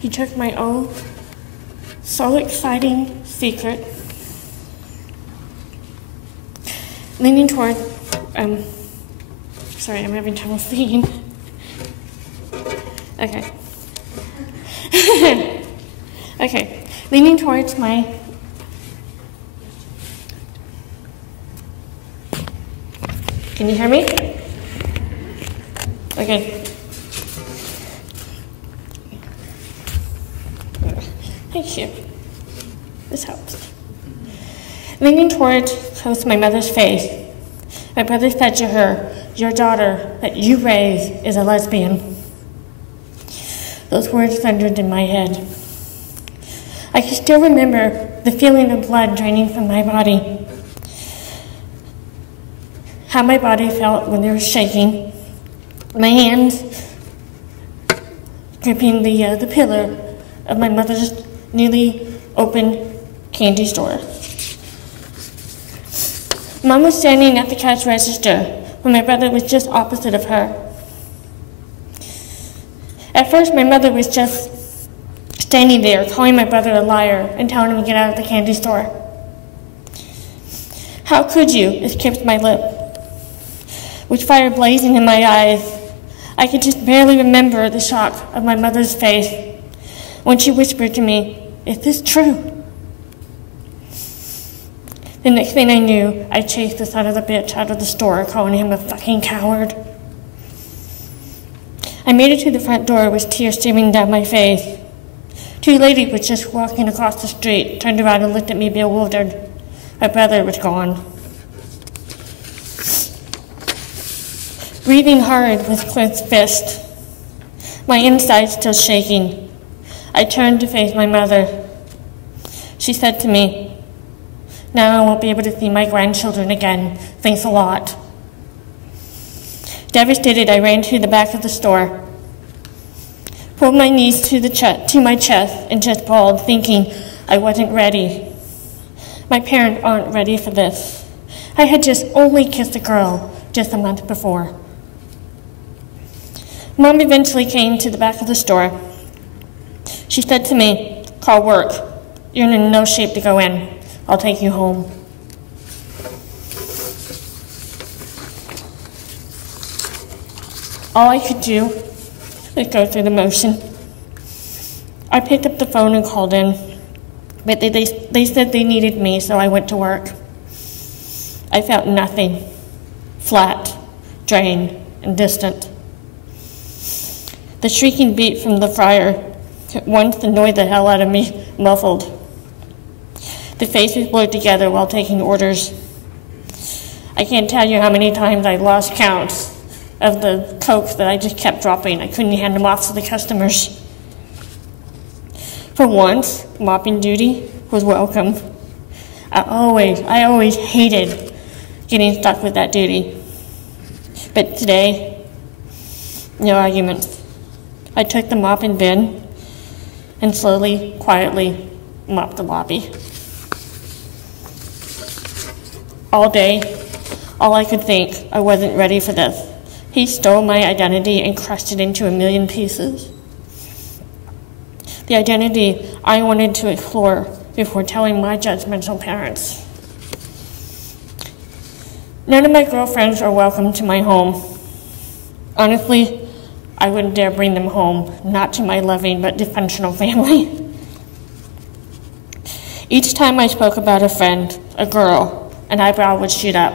He took my own so exciting secret, leaning toward, sorry, I'm having trouble seeing. Okay. Okay. Leaning towards my Can you hear me? Okay. Thank you. This helps. Leaning towards close to my mother's face, my brother said to her, "Your daughter that you raise is a lesbian." Those words thundered in my head. I can still remember the feeling of blood draining from my body, how my body felt when they were shaking, my hands gripping the pillar of my mother's newly opened candy store. Mom was standing at the cash register when my brother was just opposite of her. At first, my mother was just standing there, calling my brother a liar and telling him to get out of the candy store. "How could you?" escaped my lip. With fire blazing in my eyes, I could just barely remember the shock of my mother's face when she whispered to me, "Is this true?" The next thing I knew, I chased the son of the bitch out of the store, calling him a fucking coward. I made it to the front door with tears streaming down my face. Two ladies were just walking across the street, turned around and looked at me bewildered. My brother was gone. Breathing hard with clenched fist, my insides still shaking, I turned to face my mother. She said to me, "Now I won't be able to see my grandchildren again. Thanks a lot." Devastated, I ran to the back of the store, pulled my knees to my chest, and just bawled, thinking I wasn't ready. My parents aren't ready for this. I had just only kissed a girl just a month before. Mom eventually came to the back of the store. She said to me, "Call work. You're in no shape to go in. I'll take you home." All I could do was go through the motion. I picked up the phone and called in, but they said they needed me, so I went to work. I felt nothing, flat, drained, and distant. The shrieking beat from the fryer at once annoyed the hell out of me, muffled. The faces blurred together while taking orders. I can't tell you how many times I lost count of the Cokes that I just kept dropping. I couldn't hand them off to the customers. For once, mopping duty was welcome. I always hated getting stuck with that duty. But today, no arguments. I took the mop and bin and slowly, quietly mopped the lobby. All day, all I could think, I wasn't ready for this. He stole my identity and crushed it into a million pieces. The identity I wanted to explore before telling my judgmental parents. None of my girlfriends are welcome to my home. Honestly, I wouldn't dare bring them home, not to my loving but dysfunctional family. Each time I spoke about a friend, a girl, an eyebrow would shoot up.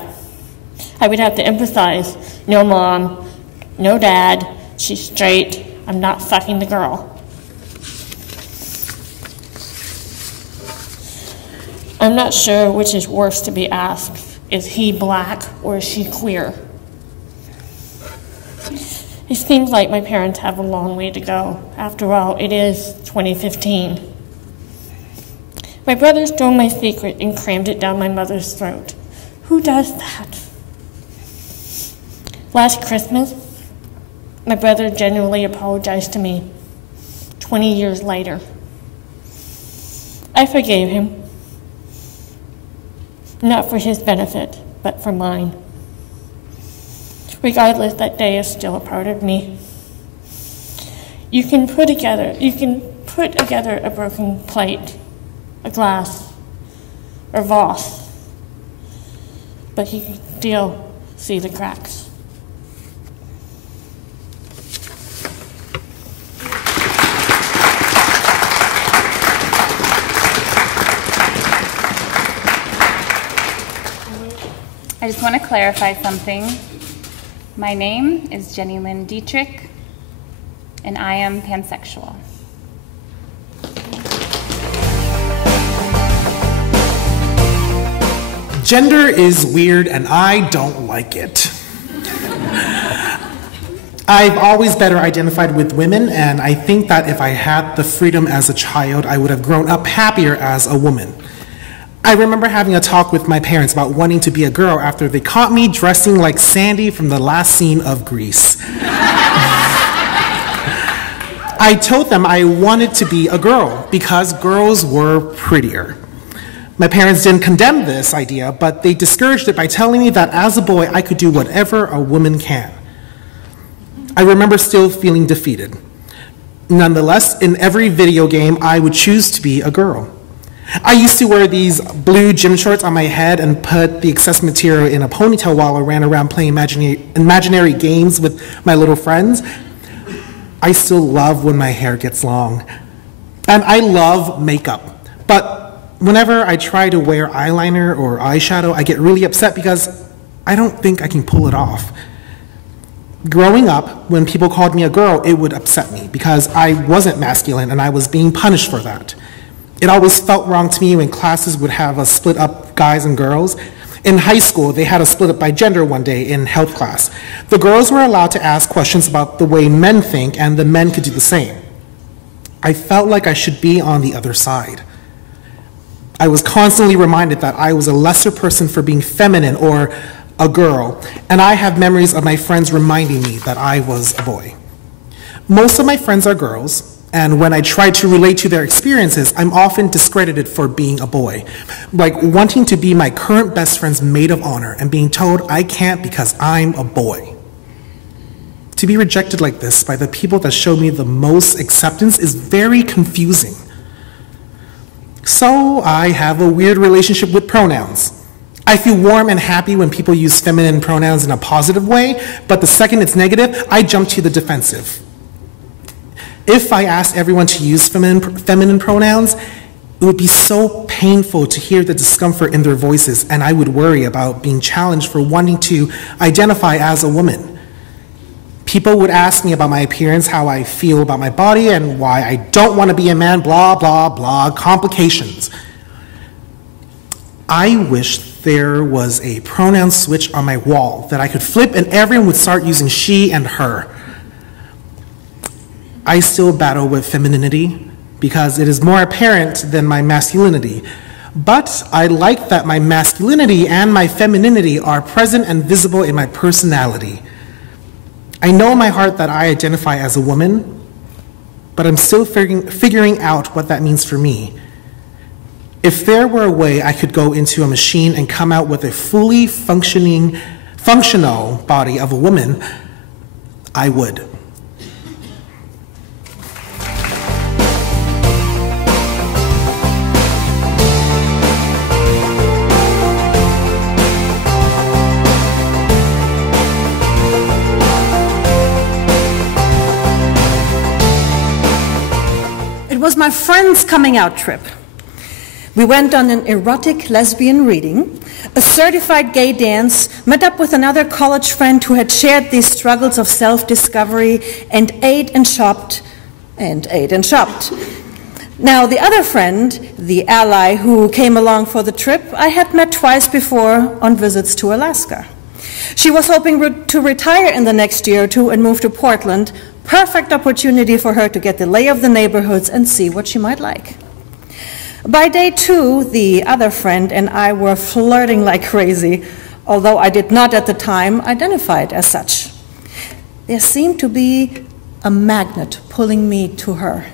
I would have to emphasize, no mom, no dad, she's straight, I'm not fucking the girl. I'm not sure which is worse to be asked. Is he black or is she queer? It seems like my parents have a long way to go. After all, it is 2015. My brother stole my secret and crammed it down my mother's throat. Who does that? Last Christmas, my brother genuinely apologized to me 20 years later. I forgave him, not for his benefit, but for mine. Regardless, that day is still a part of me. You can put together a broken plate, a glass, or vase, but you can still see the cracks. I just want to clarify something. My name is JennyLynn Dietrich, and I am pansexual. Gender is weird, and I don't like it. I've always better identified with women, and I think that if I had the freedom as a child, I would have grown up happier as a woman. I remember having a talk with my parents about wanting to be a girl after they caught me dressing like Sandy from the last scene of Grease. I told them I wanted to be a girl because girls were prettier. My parents didn't condemn this idea, but they discouraged it by telling me that as a boy, I could do whatever a woman can. I remember still feeling defeated. Nonetheless, in every video game, I would choose to be a girl. I used to wear these blue gym shorts on my head and put the excess material in a ponytail while I ran around playing imaginary games with my little friends. I still love when my hair gets long. And I love makeup. But whenever I try to wear eyeliner or eyeshadow, I get really upset because I don't think I can pull it off. Growing up, when people called me a girl, it would upset me because I wasn't masculine and I was being punished for that. It always felt wrong to me when classes would have a split up guys and girls. In high school, they had a split up by gender one day in health class. The girls were allowed to ask questions about the way men think, and the men could do the same. I felt like I should be on the other side. I was constantly reminded that I was a lesser person for being feminine or a girl, and I have memories of my friends reminding me that I was a boy. Most of my friends are girls, and when I try to relate to their experiences, I'm often discredited for being a boy, like wanting to be my current best friend's maid of honor and being told I can't because I'm a boy. To be rejected like this by the people that show me the most acceptance is very confusing. So I have a weird relationship with pronouns. I feel warm and happy when people use feminine pronouns in a positive way, but the second it's negative, I jump to the defensive. If I asked everyone to use feminine pronouns, it would be so painful to hear the discomfort in their voices, and I would worry about being challenged for wanting to identify as a woman. People would ask me about my appearance, how I feel about my body, and why I don't want to be a man, blah, blah, blah, complications. I wish there was a pronoun switch on my wall that I could flip and everyone would start using she and her. I still battle with femininity because it is more apparent than my masculinity. But I like that my masculinity and my femininity are present and visible in my personality. I know in my heart that I identify as a woman, but I'm still figuring out what that means for me. If there were a way I could go into a machine and come out with a fully functional body of a woman, I would. It was my friend's coming out trip. We went on an erotic lesbian reading, a certified gay dance, met up with another college friend who had shared these struggles of self-discovery, and ate and shopped, and ate and shopped. Now, the other friend, the ally who came along for the trip, I had met twice before on visits to Alaska. She was hoping to retire in the next year or two and move to Portland. Perfect opportunity for her to get the lay of the neighborhoods and see what she might like. By day 2, the other friend and I were flirting like crazy, although I did not at the time identify it as such. There seemed to be a magnet pulling me to her.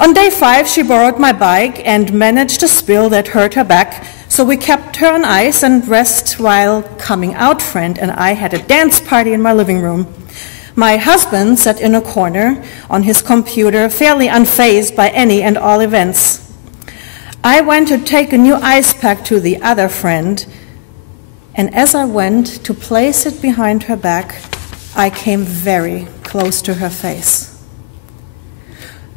On day 5, she borrowed my bike and managed a spill that hurt her back, so we kept her on ice and rest while coming out friend and I had a dance party in my living room. My husband sat in a corner on his computer, fairly unfazed by any and all events. I went to take a new ice pack to the other friend, and as I went to place it behind her back, I came very close to her face.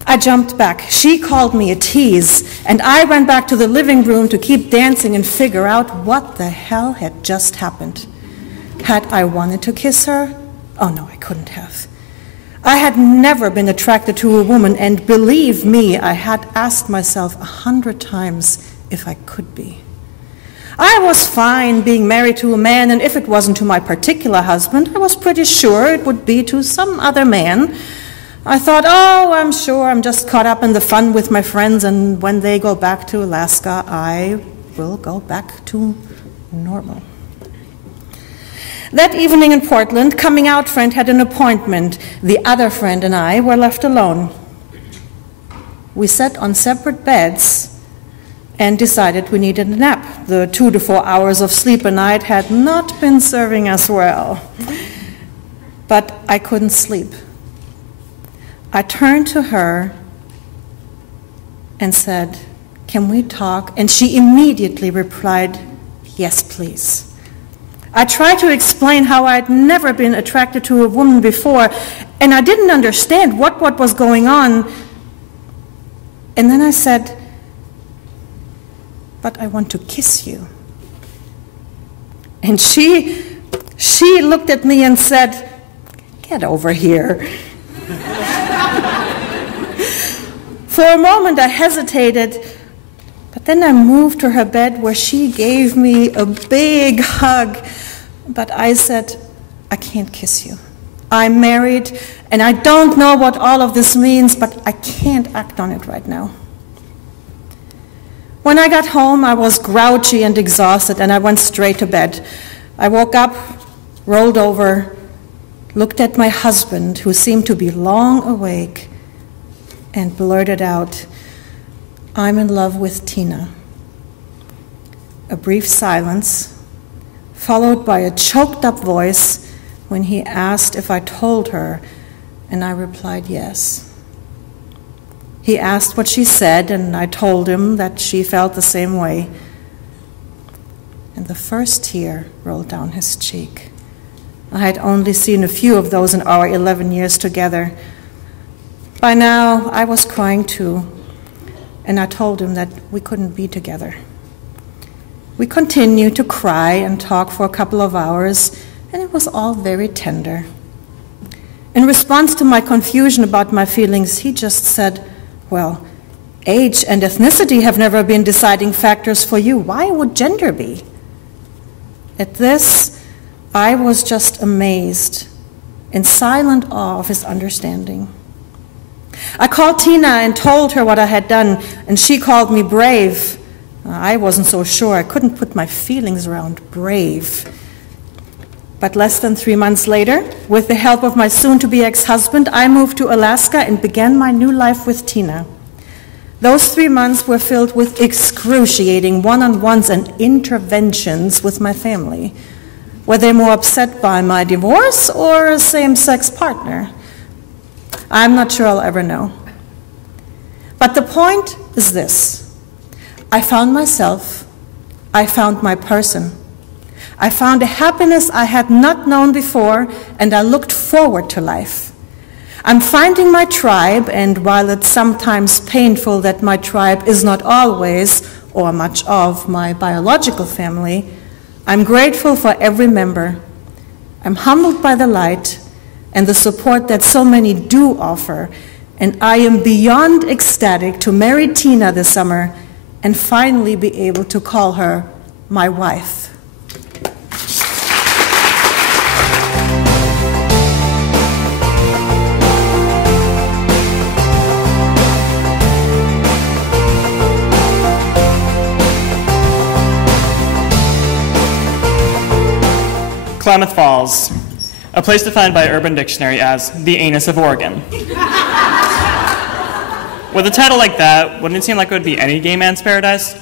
I jumped back. She called me a tease, and I went back to the living room to keep dancing and figure out what the hell had just happened. Had I wanted to kiss her? Oh no, I couldn't have. I had never been attracted to a woman, and believe me, I had asked myself 100 times if I could be. I was fine being married to a man, and if it wasn't to my particular husband, I was pretty sure it would be to some other man. I thought, oh, I'm sure I'm just caught up in the fun with my friends, and when they go back to Alaska, I will go back to normal. That evening in Portland, coming out friend had an appointment. The other friend and I were left alone. We sat on separate beds and decided we needed a nap. The 2 to 4 hours of sleep a night had not been serving us well. But I couldn't sleep. I turned to her and said, can we talk? And she immediately replied, yes, please. I tried to explain how I'd never been attracted to a woman before, and I didn't understand what was going on. And then I said, but I want to kiss you. And she looked at me and said, get over here. For a moment I hesitated, but then I moved to her bed where she gave me a big hug. But I said, I can't kiss you. I'm married, and I don't know what all of this means, but I can't act on it right now. When I got home, I was grouchy and exhausted, and I went straight to bed. I woke up, rolled over, looked at my husband, who seemed to be long awake, and blurted out, I'm in love with Tina. A brief silence, followed by a choked-up voice when he asked if I told her, and I replied yes. He asked what she said, and I told him that she felt the same way. And the first tear rolled down his cheek. I had only seen a few of those in our 11 years together. By now, I was crying too, and I told him that we couldn't be together. We continued to cry and talk for a couple of hours, and it was all very tender. In response to my confusion about my feelings, he just said, well, age and ethnicity have never been deciding factors for you. Why would gender be? At this, I was just amazed, in silent awe of his understanding. I called Tina and told her what I had done, and she called me brave. I wasn't so sure. I couldn't put my feelings around brave. But less than 3 months later, with the help of my soon-to-be ex-husband, I moved to Alaska and began my new life with Tina. Those 3 months were filled with excruciating one-on-ones and interventions with my family. Were they more upset by my divorce or a same-sex partner? I'm not sure I'll ever know. But the point is this. I found myself. I found my person. I found a happiness I had not known before, and I looked forward to life. I'm finding my tribe, and while it's sometimes painful that my tribe is not always or much of my biological family, I'm grateful for every member. I'm humbled by the light and the support that so many do offer, and I am beyond ecstatic to marry Tina this summer and finally be able to call her my wife. Klamath Falls, a place defined by Urban Dictionary as the anus of Oregon. With a title like that, wouldn't it seem like it would be any gay man's paradise?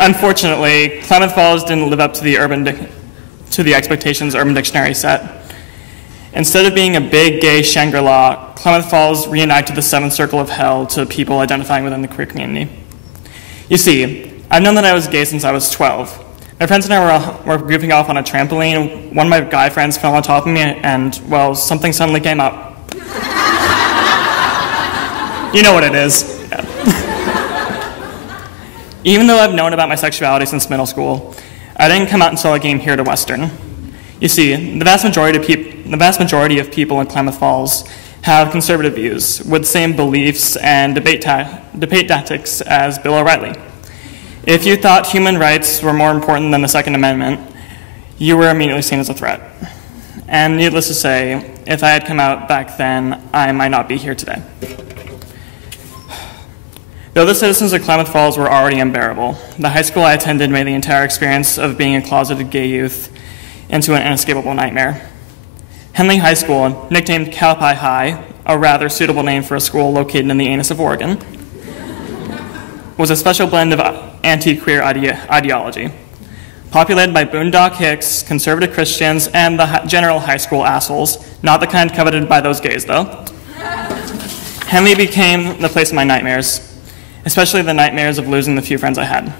Unfortunately, Klamath Falls didn't live up to the expectations Urban Dictionary set. Instead of being a big gay Shangri-La, Klamath Falls reenacted the seventh circle of hell to people identifying within the queer community. You see, I've known that I was gay since I was 12. My friends and I were goofing off on a trampoline. One of my guy friends fell on top of me, and, well, something suddenly came up. You know what it is. Yeah. Even though I've known about my sexuality since middle school, I didn't come out until I came here to Western. You see, the vast majority of people in Klamath Falls have conservative views with the same beliefs and debate tactics as Bill O'Reilly. If you thought human rights were more important than the Second Amendment, you were immediately seen as a threat. And needless to say, if I had come out back then, I might not be here today. Though the citizens of Klamath Falls were already unbearable, the high school I attended made the entire experience of being a closeted gay youth into an inescapable nightmare. Henley High School, nicknamed Cowpie High, a rather suitable name for a school located in the anus of Oregon, was a special blend of anti-queer ideology. populated by boondock hicks, conservative Christians, and the general high school assholes, not the kind coveted by those gays, though. Henley became the place of my nightmares, especially the nightmares of losing the few friends I had.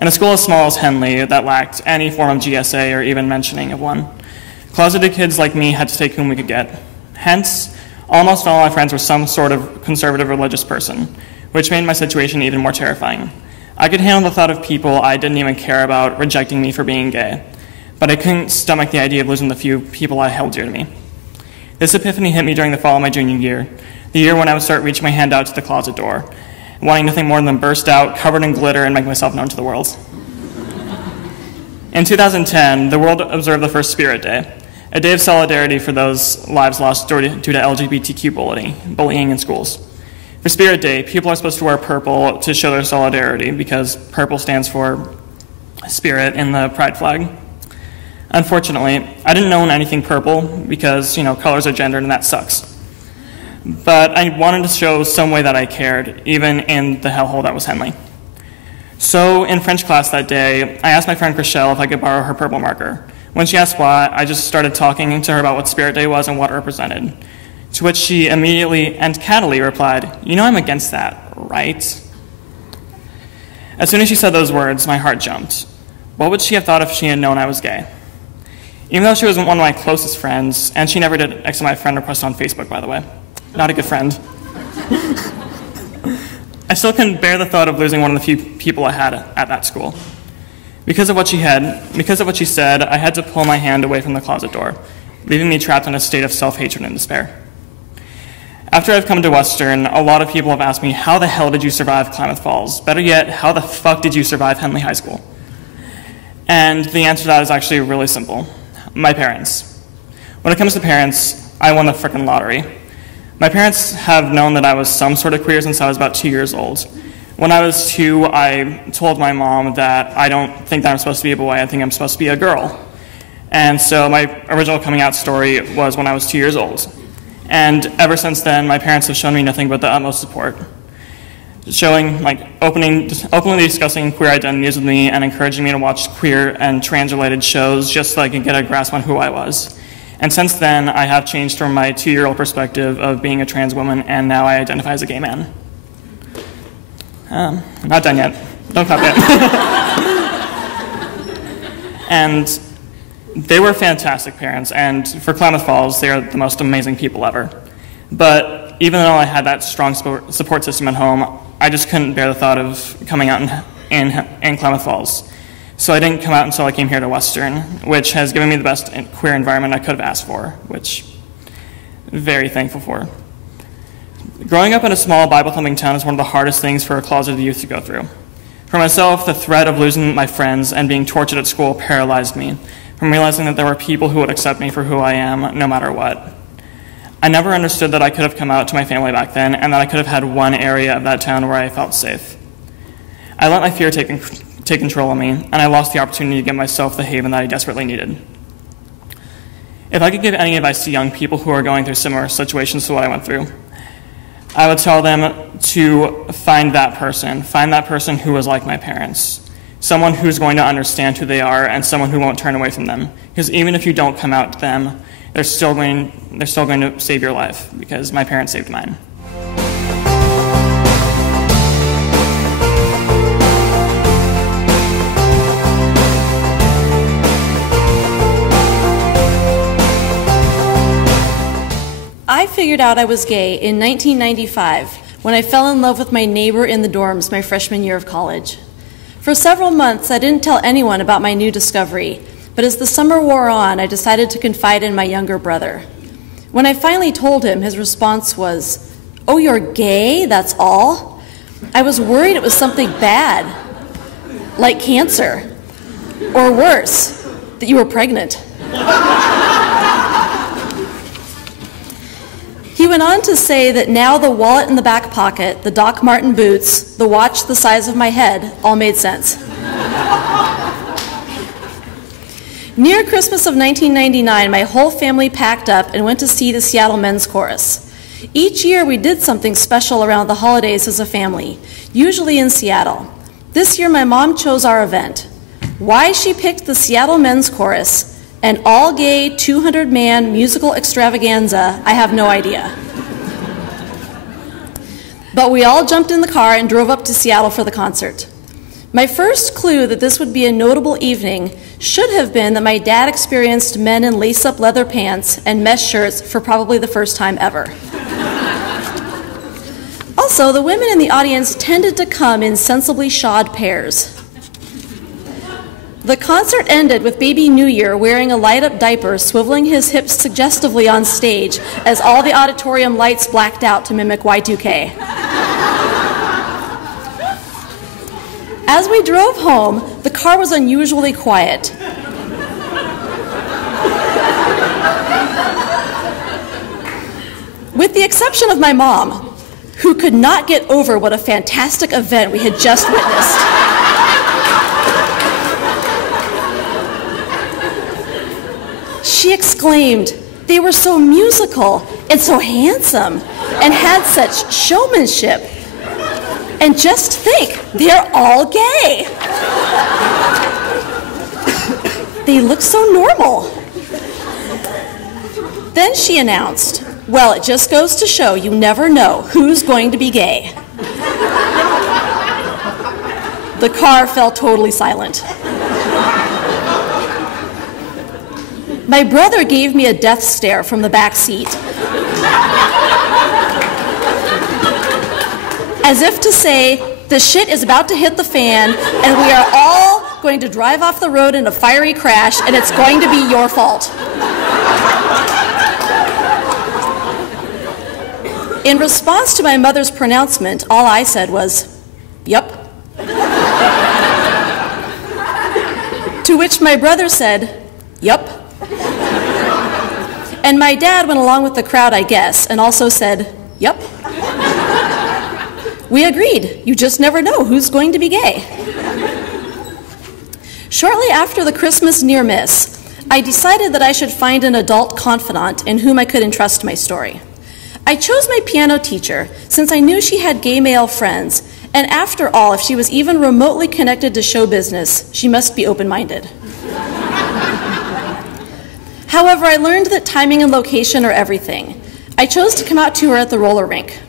In a school as small as Henley that lacked any form of GSA or even mentioning of one, closeted kids like me had to take whom we could get. Hence, almost all my friends were some sort of conservative religious person, which made my situation even more terrifying. I could handle the thought of people I didn't even care about rejecting me for being gay, but I couldn't stomach the idea of losing the few people I held dear to me. This epiphany hit me during the fall of my junior year, the year when I would start reaching my hand out to the closet door, wanting nothing more than burst out, covered in glitter, and make myself known to the world. In 2010, the world observed the first Spirit Day, a day of solidarity for those lives lost due to LGBTQ bullying in schools. For Spirit Day, people are supposed to wear purple to show their solidarity because purple stands for spirit in the pride flag. Unfortunately, I didn't own anything purple because, colors are gendered and that sucks. But I wanted to show some way that I cared, even in the hellhole that was Henley. So in French class that day, I asked my friend Chriselle if I could borrow her purple marker. When she asked why, I just started talking to her about what Spirit Day was and what it represented. To which she immediately and cattily replied, I'm against that, right? As soon as she said those words, my heart jumped. What would she have thought if she had known I was gay? Even though she wasn't one of my closest friends, and she never did accept my friend request on Facebook, by the way. Not a good friend. I still couldn't bear the thought of losing one of the few people I had at that school. Because of what she said, I had to pull my hand away from the closet door, leaving me trapped in a state of self-hatred and despair. After I've come to Western, a lot of people have asked me, how the hell did you survive Klamath Falls? Better yet, how the fuck did you survive Henley High School? And the answer to that is actually really simple. My parents. When it comes to parents, I won the frickin' lottery. My parents have known that I was some sort of queer since I was about 2 years old. When I was 2, I told my mom that I don't think that I'm supposed to be a boy, I think I'm supposed to be a girl. And so my original coming out story was when I was 2 years old. And ever since then, my parents have shown me nothing but the utmost support. Openly discussing queer identities with me and encouraging me to watch queer and trans-related shows just so I could get a grasp on who I was. And since then, I have changed from my 2-year-old perspective of being a trans woman, and now I identify as a gay man. Not done yet. Don't clap yet. And they were fantastic parents, and for Klamath Falls, they are the most amazing people ever. But even though I had that strong support system at home, I just couldn't bear the thought of coming out in Klamath Falls. So I didn't come out until I came here to Western, which has given me the best queer environment I could have asked for, which I'm very thankful for. Growing up in a small Bible-thumping town is one of the hardest things for a closeted youth to go through. For myself, the threat of losing my friends and being tortured at school paralyzed me, from realizing that there were people who would accept me for who I am, no matter what. I never understood that I could have come out to my family back then, and that I could have had one area of that town where I felt safe. I let my fear take control of me, and I lost the opportunity to give myself the haven that I desperately needed. If I could give any advice to young people who are going through similar situations to what I went through, I would tell them to find that person who is like my parents, someone who's going to understand who they are and someone who won't turn away from them. Because even if you don't come out to them, they're still going to save your life, because my parents saved mine. I figured out I was gay in 1995 when I fell in love with my neighbor in the dorms my freshman year of college. For several months, I didn't tell anyone about my new discovery, but as the summer wore on, I decided to confide in my younger brother. When I finally told him, his response was, "Oh, you're gay? That's all?" I was worried it was something bad, like cancer, or worse, that you were pregnant. He went on to say that now the wallet in the back pocket, the Doc Marten boots, the watch the size of my head, all made sense. Near Christmas of 1999, my whole family packed up and went to see the Seattle Men's Chorus. Each year we did something special around the holidays as a family, usually in Seattle. This year my mom chose our event. Why she picked the Seattle Men's Chorus, an all-gay 200-man musical extravaganza, I have no idea. But we all jumped in the car and drove up to Seattle for the concert. My first clue that this would be a notable evening should have been that my dad experienced men in lace-up leather pants and mesh shirts for probably the first time ever. Also, the women in the audience tended to come in sensibly shod pairs. The concert ended with Baby New Year wearing a light-up diaper, swiveling his hips suggestively on stage as all the auditorium lights blacked out to mimic Y2K. As we drove home, the car was unusually quiet. With the exception of my mom, who could not get over what a fantastic event we had just witnessed. She exclaimed, "They were so musical and so handsome and had such showmanship. And just think, they're all gay. They look so normal." Then she announced, "Well, it just goes to show you never know who's going to be gay." The car fell totally silent. My brother gave me a death stare from the back seat, as if to say, the shit is about to hit the fan, and we are all going to drive off the road in a fiery crash, and it's going to be your fault. In response to my mother's pronouncement, all I said was, "Yup." To which my brother said, "Yup." And my dad went along with the crowd, I guess, and also said, "Yup." We agreed. You just never know who's going to be gay. Shortly after the Christmas near miss, I decided that I should find an adult confidant in whom I could entrust my story. I chose my piano teacher since I knew she had gay male friends, and after all, if she was even remotely connected to show business, she must be open-minded. However, I learned that timing and location are everything. I chose to come out to her at the roller rink.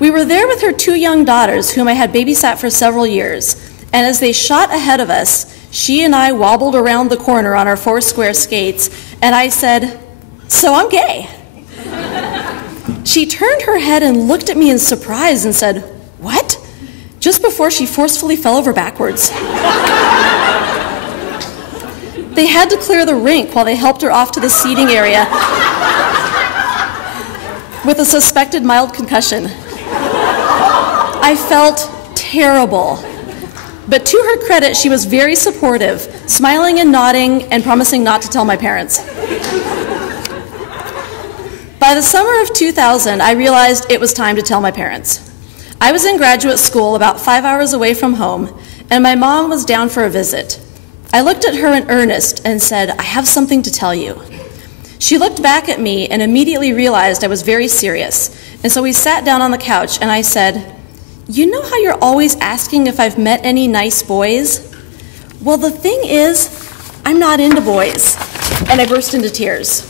We were there with her 2 young daughters, whom I had babysat for several years, and as they shot ahead of us, she and I wobbled around the corner on our 4 square skates, and I said, "So I'm gay." She turned her head and looked at me in surprise and said, "What?" just before she forcefully fell over backwards. They had to clear the rink while they helped her off to the seating area with a suspected mild concussion. I felt terrible. But to her credit, she was very supportive, smiling and nodding and promising not to tell my parents. By the summer of 2000, I realized it was time to tell my parents. I was in graduate school about 5 hours away from home, and my mom was down for a visit. I looked at her in earnest and said, "I have something to tell you." She looked back at me and immediately realized I was very serious, and so we sat down on the couch and I said, "You know how you're always asking if I've met any nice boys? Well, the thing is, I'm not into boys." And I burst into tears.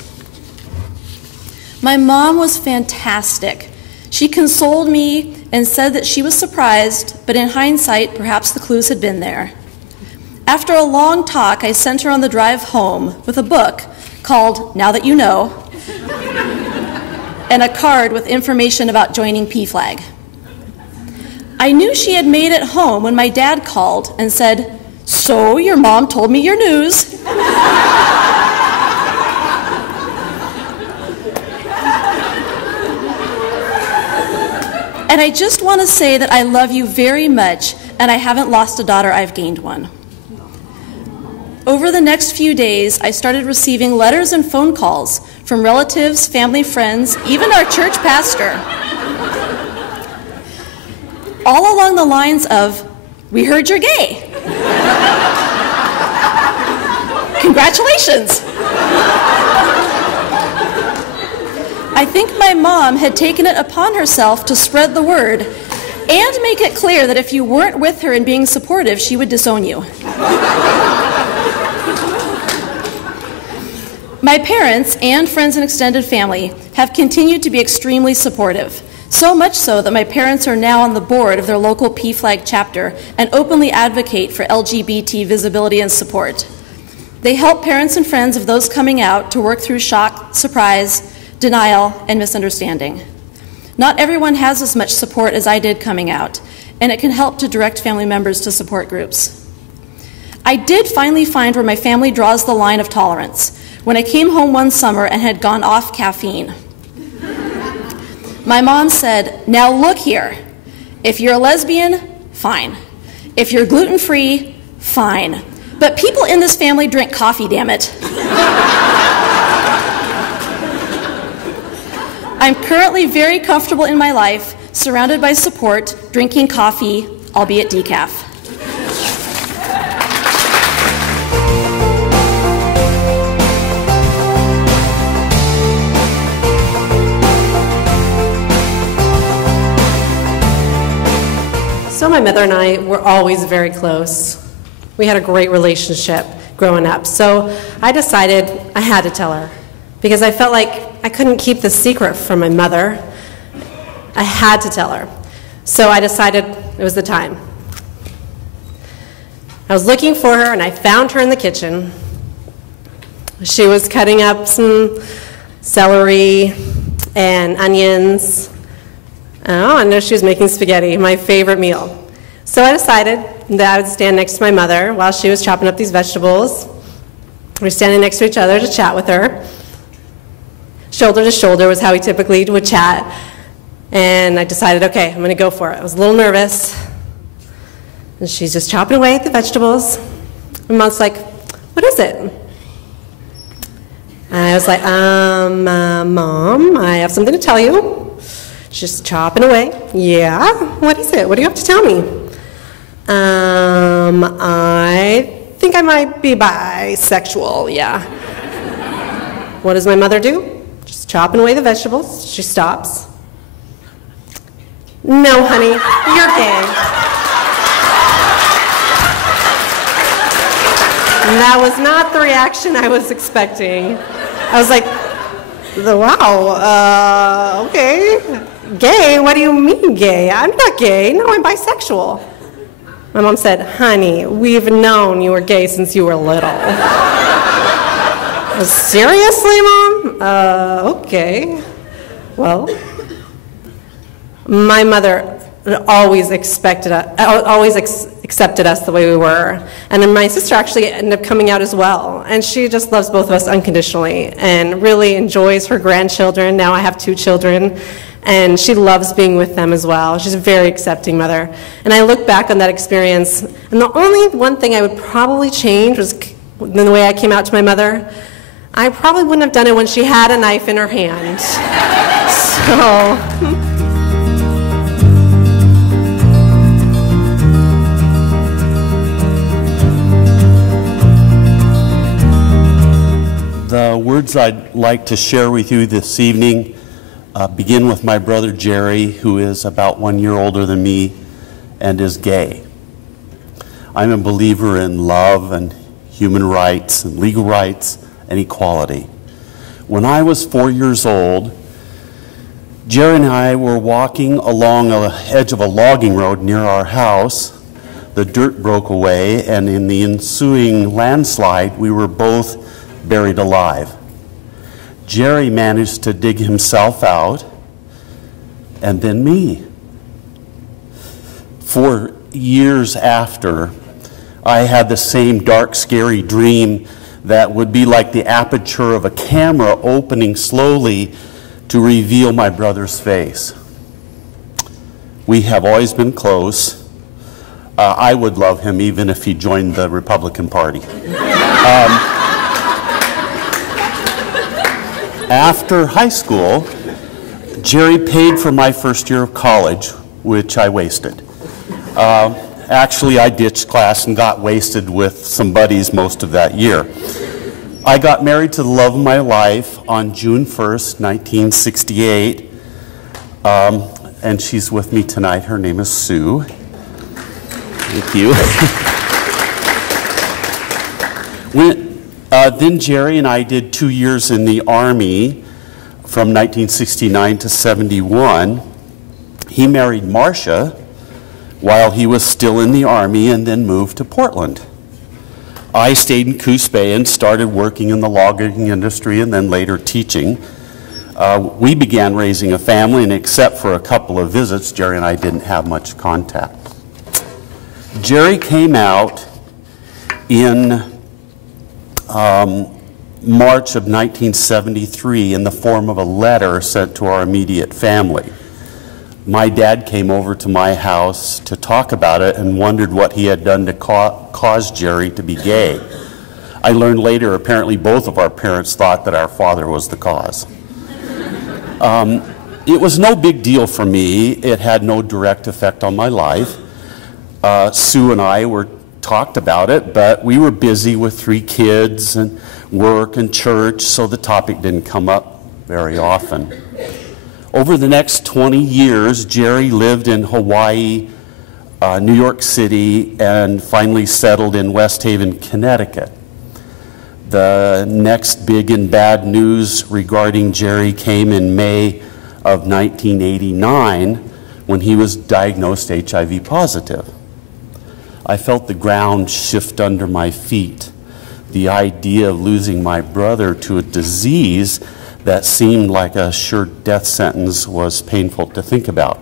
My mom was fantastic. She consoled me and said that she was surprised, but in hindsight, perhaps the clues had been there. After a long talk, I sent her on the drive home with a book called Now That You Know, and a card with information about joining PFLAG. I knew she had made it home when my dad called and said, "So your mom told me your news." And I just want to say that I love you very much, and I haven't lost a daughter, I've gained one. Over the next few days, I started receiving letters and phone calls from relatives, family, friends, even our church pastor. All along the lines of, "We heard you're gay. Congratulations." I think my mom had taken it upon herself to spread the word, And make it clear that if you weren't with her and being supportive, she would disown you. My parents and friends and extended family have continued to be extremely supportive. So much so that my parents are now on the board of their local PFLAG chapter and openly advocate for LGBT visibility and support. They help parents and friends of those coming out to work through shock, surprise, denial, and misunderstanding. Not everyone has as much support as I did coming out, and it can help to direct family members to support groups. I did finally find where my family draws the line of tolerance when I came home one summer and had gone off caffeine. My mom said, "Now look here, if you're a lesbian, fine. If you're gluten-free, fine. But people in this family drink coffee, damn it." I'm currently very comfortable in my life, surrounded by support, drinking coffee, albeit decaf. So my mother and I were always very close. We had a great relationship growing up. So I decided I had to tell her because I felt like I couldn't keep the secret from my mother. I had to tell her. So I decided it was the time. I was looking for her and I found her in the kitchen. She was cutting up some celery and onions. Oh, I know she was making spaghetti, my favorite meal. So I decided that I would stand next to my mother while she was chopping up these vegetables. We were standing next to each other to chat with her. Shoulder to shoulder was how we typically would chat. And I decided, okay, I'm going to go for it. I was a little nervous. And she's just chopping away at the vegetables. My mom's like, "What is it?" And I was like, Mom, I have something to tell you. She's just chopping away. "Yeah? What is it? What do you have to tell me?" I think I might be bisexual, yeah. What does my mother do? Just chopping away the vegetables. She stops. "No, honey, you're gay." And that was not the reaction I was expecting. I was like, wow, okay. Gay? What do you mean gay? I'm not gay. No, I'm bisexual. My mom said, "Honey, we've known you were gay since you were little." "Seriously, Mom? Okay. Well, my mother always accepted us the way we were. And then my sister actually ended up coming out as well. And she just loves both of us unconditionally and really enjoys her grandchildren. Now I have 2 children. And she loves being with them as well. She's a very accepting mother. And I look back on that experience, and the only one thing I would probably change was the way I came out to my mother. I probably wouldn't have done it when she had a knife in her hand. So... The words I'd like to share with you this evening begin with my brother Jerry, who is about 1 year older than me and is gay. I'm a believer in love and human rights and legal rights and equality. When I was 4 years old, Jerry and I were walking along the edge of a logging road near our house. The dirt broke away, and in the ensuing landslide, we were both buried alive. Jerry managed to dig himself out, and then me. 4 years after, I had the same dark, scary dream that would be like the aperture of a camera opening slowly to reveal my brother's face. We have always been close. I would love him even if he joined the Republican Party. After high school, Jerry paid for my first year of college, which I wasted. Actually, I ditched class and got wasted with some buddies most of that year. I got married to the love of my life on June 1st, 1968. and she's with me tonight. Her name is Sue. Thank you. Then Jerry and I did 2 years in the Army from 1969 to 71. He married Marcia while he was still in the Army and then moved to Portland. I stayed in Coos Bay and started working in the logging industry and then later teaching. We began raising a family, and except for a couple of visits, Jerry and I didn't have much contact. Jerry came out in March of 1973 in the form of a letter sent to our immediate family. My dad came over to my house to talk about it and wondered what he had done to cause Jerry to be gay. I learned later, apparently both of our parents thought that our father was the cause. It was no big deal for me. It had no direct effect on my life. Sue and I talked about it, but we were busy with 3 kids and work and church, so the topic didn't come up very often. Over the next 20 years, Jerry lived in Hawaii, New York City, and finally settled in West Haven, Connecticut. The next big and bad news regarding Jerry came in May of 1989 when he was diagnosed HIV positive. I felt the ground shift under my feet. The idea of losing my brother to a disease that seemed like a sure death sentence was painful to think about.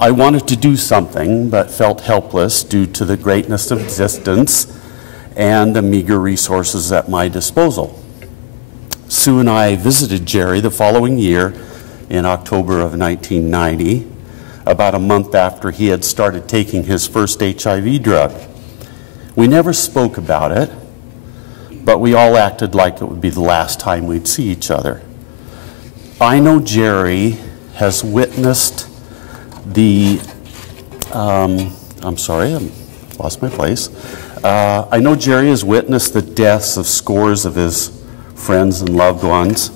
I wanted to do something, but felt helpless due to the greatness of existence and the meager resources at my disposal. Sue and I visited Jerry the following year in October of 1990, about a month after he had started taking his first HIV drug. We never spoke about it, but we all acted like it would be the last time we'd see each other. I know Jerry has witnessed the, I'm sorry, I lost my place. I know Jerry has witnessed the deaths of scores of his friends and loved ones.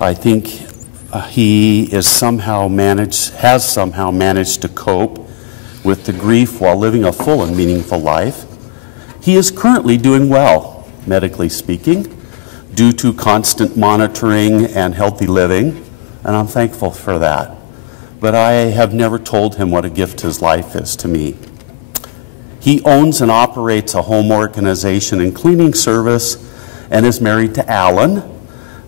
I think he has somehow managed to cope with the grief while living a full and meaningful life. He is currently doing well, medically speaking, due to constant monitoring and healthy living, and I'm thankful for that. But I have never told him what a gift his life is to me. He owns and operates a home organization and cleaning service and is married to Alan,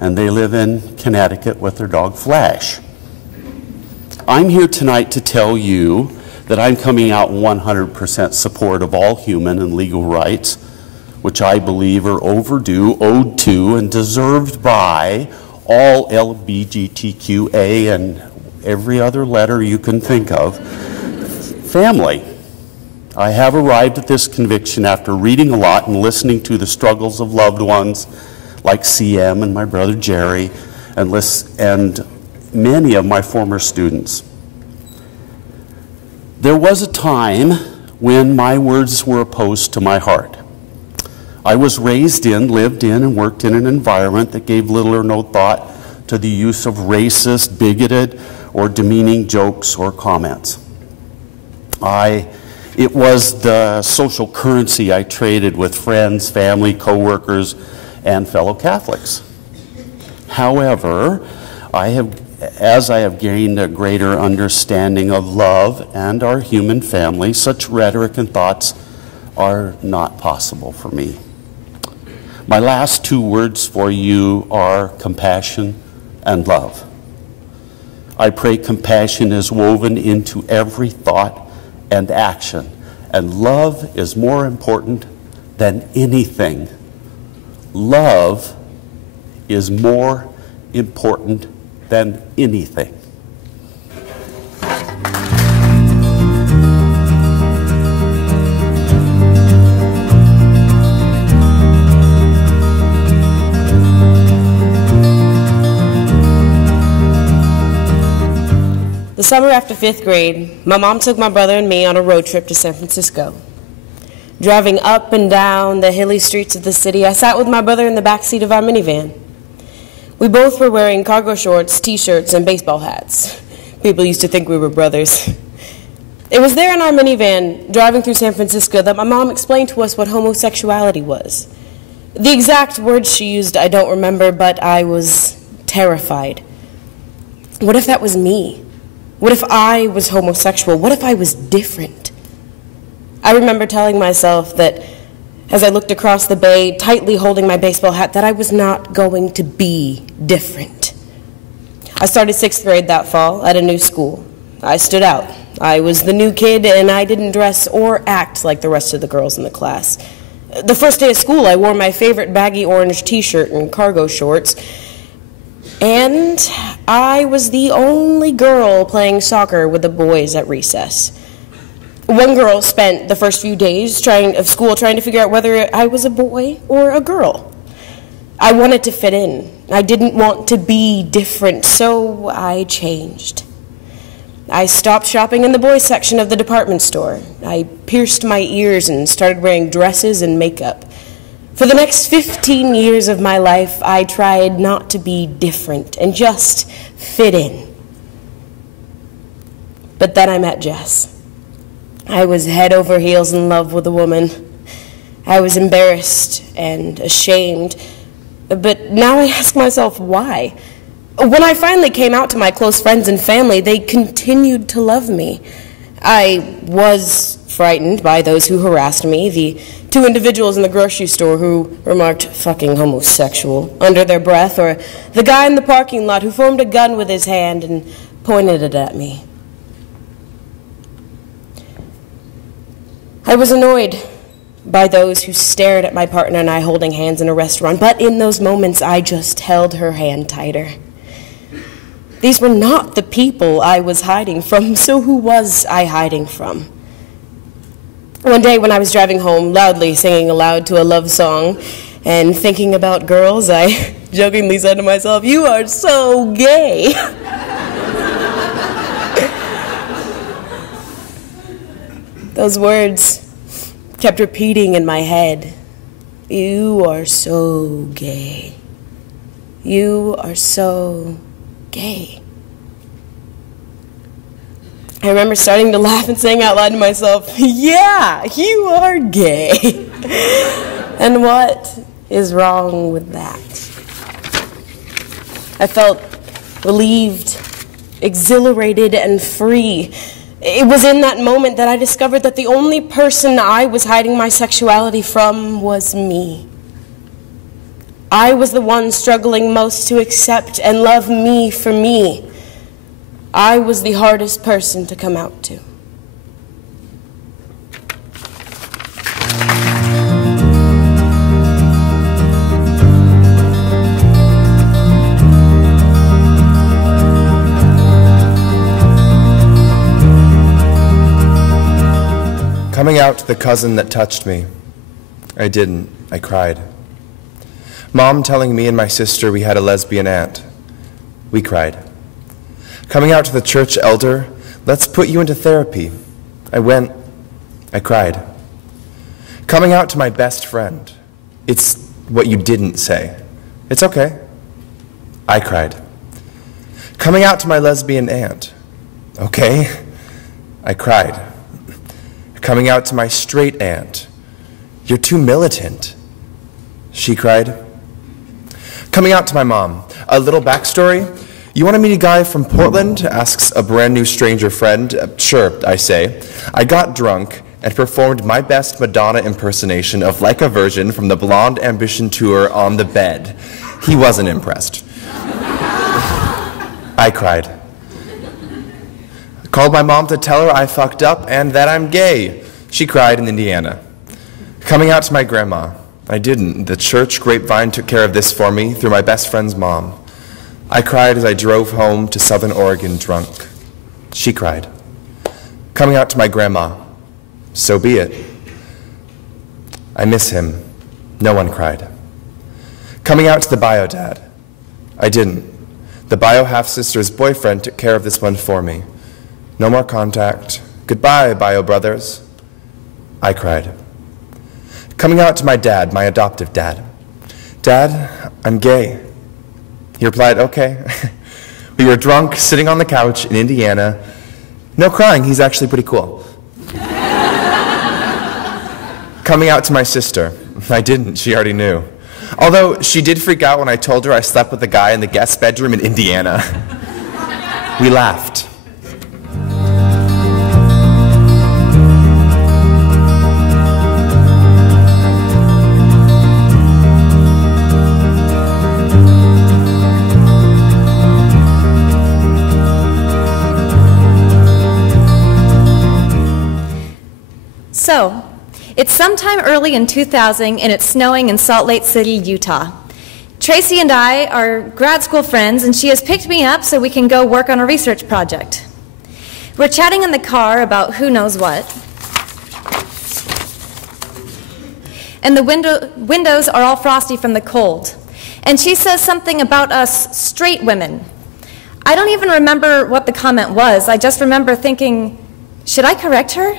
and they live in Connecticut with their dog Flash. I'm here tonight to tell you that I'm coming out in 100% support of all human and legal rights, which I believe are overdue, owed to, and deserved by all LGBTQA and every other letter you can think of family. I have arrived at this conviction after reading a lot and listening to the struggles of loved ones like CM and my brother Jerry and many of my former students. There was a time when my words were opposed to my heart. I was raised in, lived in, and worked in an environment that gave little or no thought to the use of racist, bigoted, or demeaning jokes or comments. It was the social currency I traded with friends, family, coworkers, and fellow Catholics. However, as I have gained a greater understanding of love and our human family, such rhetoric and thoughts are not possible for me. My last 2 words for you are compassion and love. I pray compassion is woven into every thought and action, and love is more important than anything. Love is more important than anything. The summer after 5th grade, my mom took my brother and me on a road trip to San Francisco. Driving up and down the hilly streets of the city, I sat with my brother in the back seat of our minivan. We both were wearing cargo shorts, t-shirts, and baseball hats. People used to think we were brothers. It was there in our minivan, driving through San Francisco, that my mom explained to us what homosexuality was. The exact words she used I don't remember, but I was terrified. What if that was me? What if I was homosexual? What if I was different? I remember telling myself that as I looked across the bay, tightly holding my baseball hat, that I was not going to be different. I started 6th grade that fall at a new school. I stood out. I was the new kid, and I didn't dress or act like the rest of the girls in the class. The first day of school, I wore my favorite baggy orange t-shirt and cargo shorts, and I was the only girl playing soccer with the boys at recess. One girl spent the first few days of school trying to figure out whether I was a boy or a girl. I wanted to fit in. I didn't want to be different, so I changed. I stopped shopping in the boys section of the department store. I pierced my ears and started wearing dresses and makeup. For the next 15 years of my life, I tried not to be different and just fit in. But then I met Jess. I was head over heels in love with a woman. I was embarrassed and ashamed, but now I ask myself why. When I finally came out to my close friends and family, they continued to love me. I was frightened by those who harassed me, the 2 individuals in the grocery store who remarked, "fucking homosexual," under their breath, or the guy in the parking lot who formed a gun with his hand and pointed it at me. I was annoyed by those who stared at my partner and I holding hands in a restaurant, but in those moments I just held her hand tighter. These were not the people I was hiding from, so who was I hiding from? One day when I was driving home, loudly singing aloud to a love song and thinking about girls, I jokingly said to myself, "You are so gay." Those words kept repeating in my head. "You are so gay. You are so gay." I remember starting to laugh and saying out loud to myself, "Yeah, you are gay." And what is wrong with that? I felt relieved, exhilarated, and free. It was in that moment that I discovered that the only person I was hiding my sexuality from was me. I was the one struggling most to accept and love me for me. I was the hardest person to come out to. Coming out to the cousin that touched me. I didn't. I cried. Mom telling me and my sister we had a lesbian aunt. We cried. Coming out to the church elder, "Let's put you into therapy." I went. I cried. Coming out to my best friend. "It's what you didn't say. It's okay." I cried. Coming out to my lesbian aunt. "Okay." I cried. Coming out to my straight aunt. "You're too militant." She cried. Coming out to my mom. A little backstory. "You want to meet a guy from Portland?" asks a brand new stranger friend. "Sure," I say. I got drunk and performed my best Madonna impersonation of Like a Virgin from the Blonde Ambition tour on the bed. He wasn't impressed. I cried. Called my mom to tell her I fucked up and that I'm gay. She cried in Indiana. Coming out to my grandma. I didn't. The church grapevine took care of this for me through my best friend's mom. I cried as I drove home to Southern Oregon drunk. She cried. Coming out to my grandma. So be it. I miss him. No one cried. Coming out to the bio dad. I didn't. The bio half-sister's boyfriend took care of this one for me. No more contact. Goodbye, bio brothers. I cried. Coming out to my dad, my adoptive dad. Dad, I'm gay. He replied, okay. We were drunk, sitting on the couch in Indiana. No crying, he's actually pretty cool. Coming out to my sister. I didn't, she already knew. Although she did freak out when I told her I slept with a guy in the guest bedroom in Indiana. We laughed. So, it's sometime early in 2000 and it's snowing in Salt Lake City, Utah. Tracy and I are grad school friends and she has picked me up so we can go work on a research project. We're chatting in the car about who knows what. And the windows are all frosty from the cold. And she says something about us straight women. I don't even remember what the comment was. I just remember thinking, should I correct her?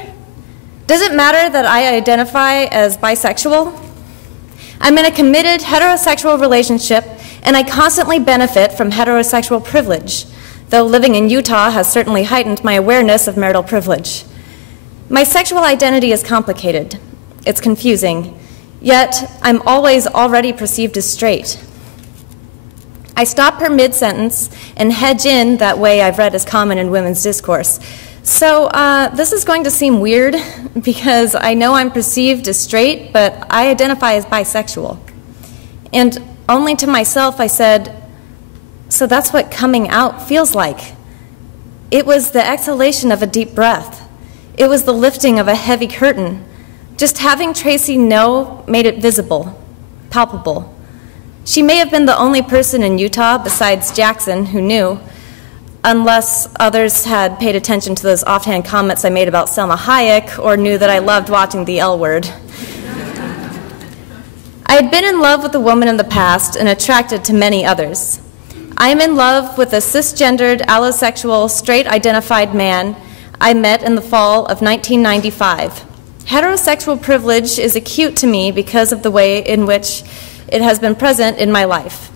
Does it matter that I identify as bisexual? I'm in a committed heterosexual relationship, and I constantly benefit from heterosexual privilege, though living in Utah has certainly heightened my awareness of marital privilege. My sexual identity is complicated. It's confusing, yet I'm always already perceived as straight. I stop her mid-sentence and hedge in that way I've read is common in women's discourse. So this is going to seem weird because I know I'm perceived as straight, but I identify as bisexual. And only to myself I said, so that's what coming out feels like. It was the exhalation of a deep breath. It was the lifting of a heavy curtain. Just having Tracy know made it visible, palpable. She may have been the only person in Utah besides Jackson who knew, unless others had paid attention to those offhand comments I made about Selma Hayek or knew that I loved watching the L Word. I had been in love with a woman in the past and attracted to many others. I am in love with a cisgendered, allosexual, straight-identified man I met in the fall of 1995. Heterosexual privilege is acute to me because of the way in which it has been present in my life.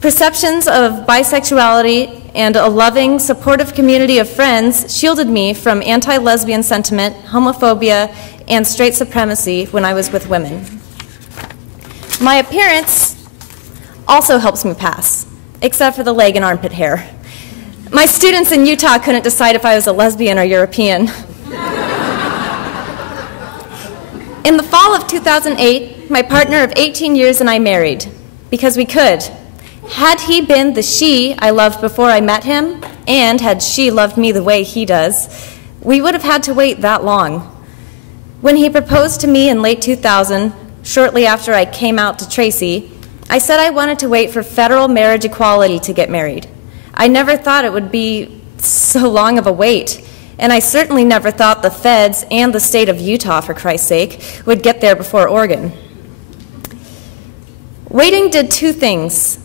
Perceptions of bisexuality and a loving, supportive community of friends shielded me from anti-lesbian sentiment, homophobia, and straight supremacy when I was with women. My appearance also helps me pass, except for the leg and armpit hair. My students in Utah couldn't decide if I was a lesbian or European. In the fall of 2008, my partner of 18 years and I married, because we could. Had he been the she I loved before I met him, and had she loved me the way he does, we would have had to wait that long. When he proposed to me in late 2000, shortly after I came out to Tracy, I said I wanted to wait for federal marriage equality to get married. I never thought it would be so long of a wait, and I certainly never thought the feds and the state of Utah, for Christ's sake, would get there before Oregon. Waiting did two things.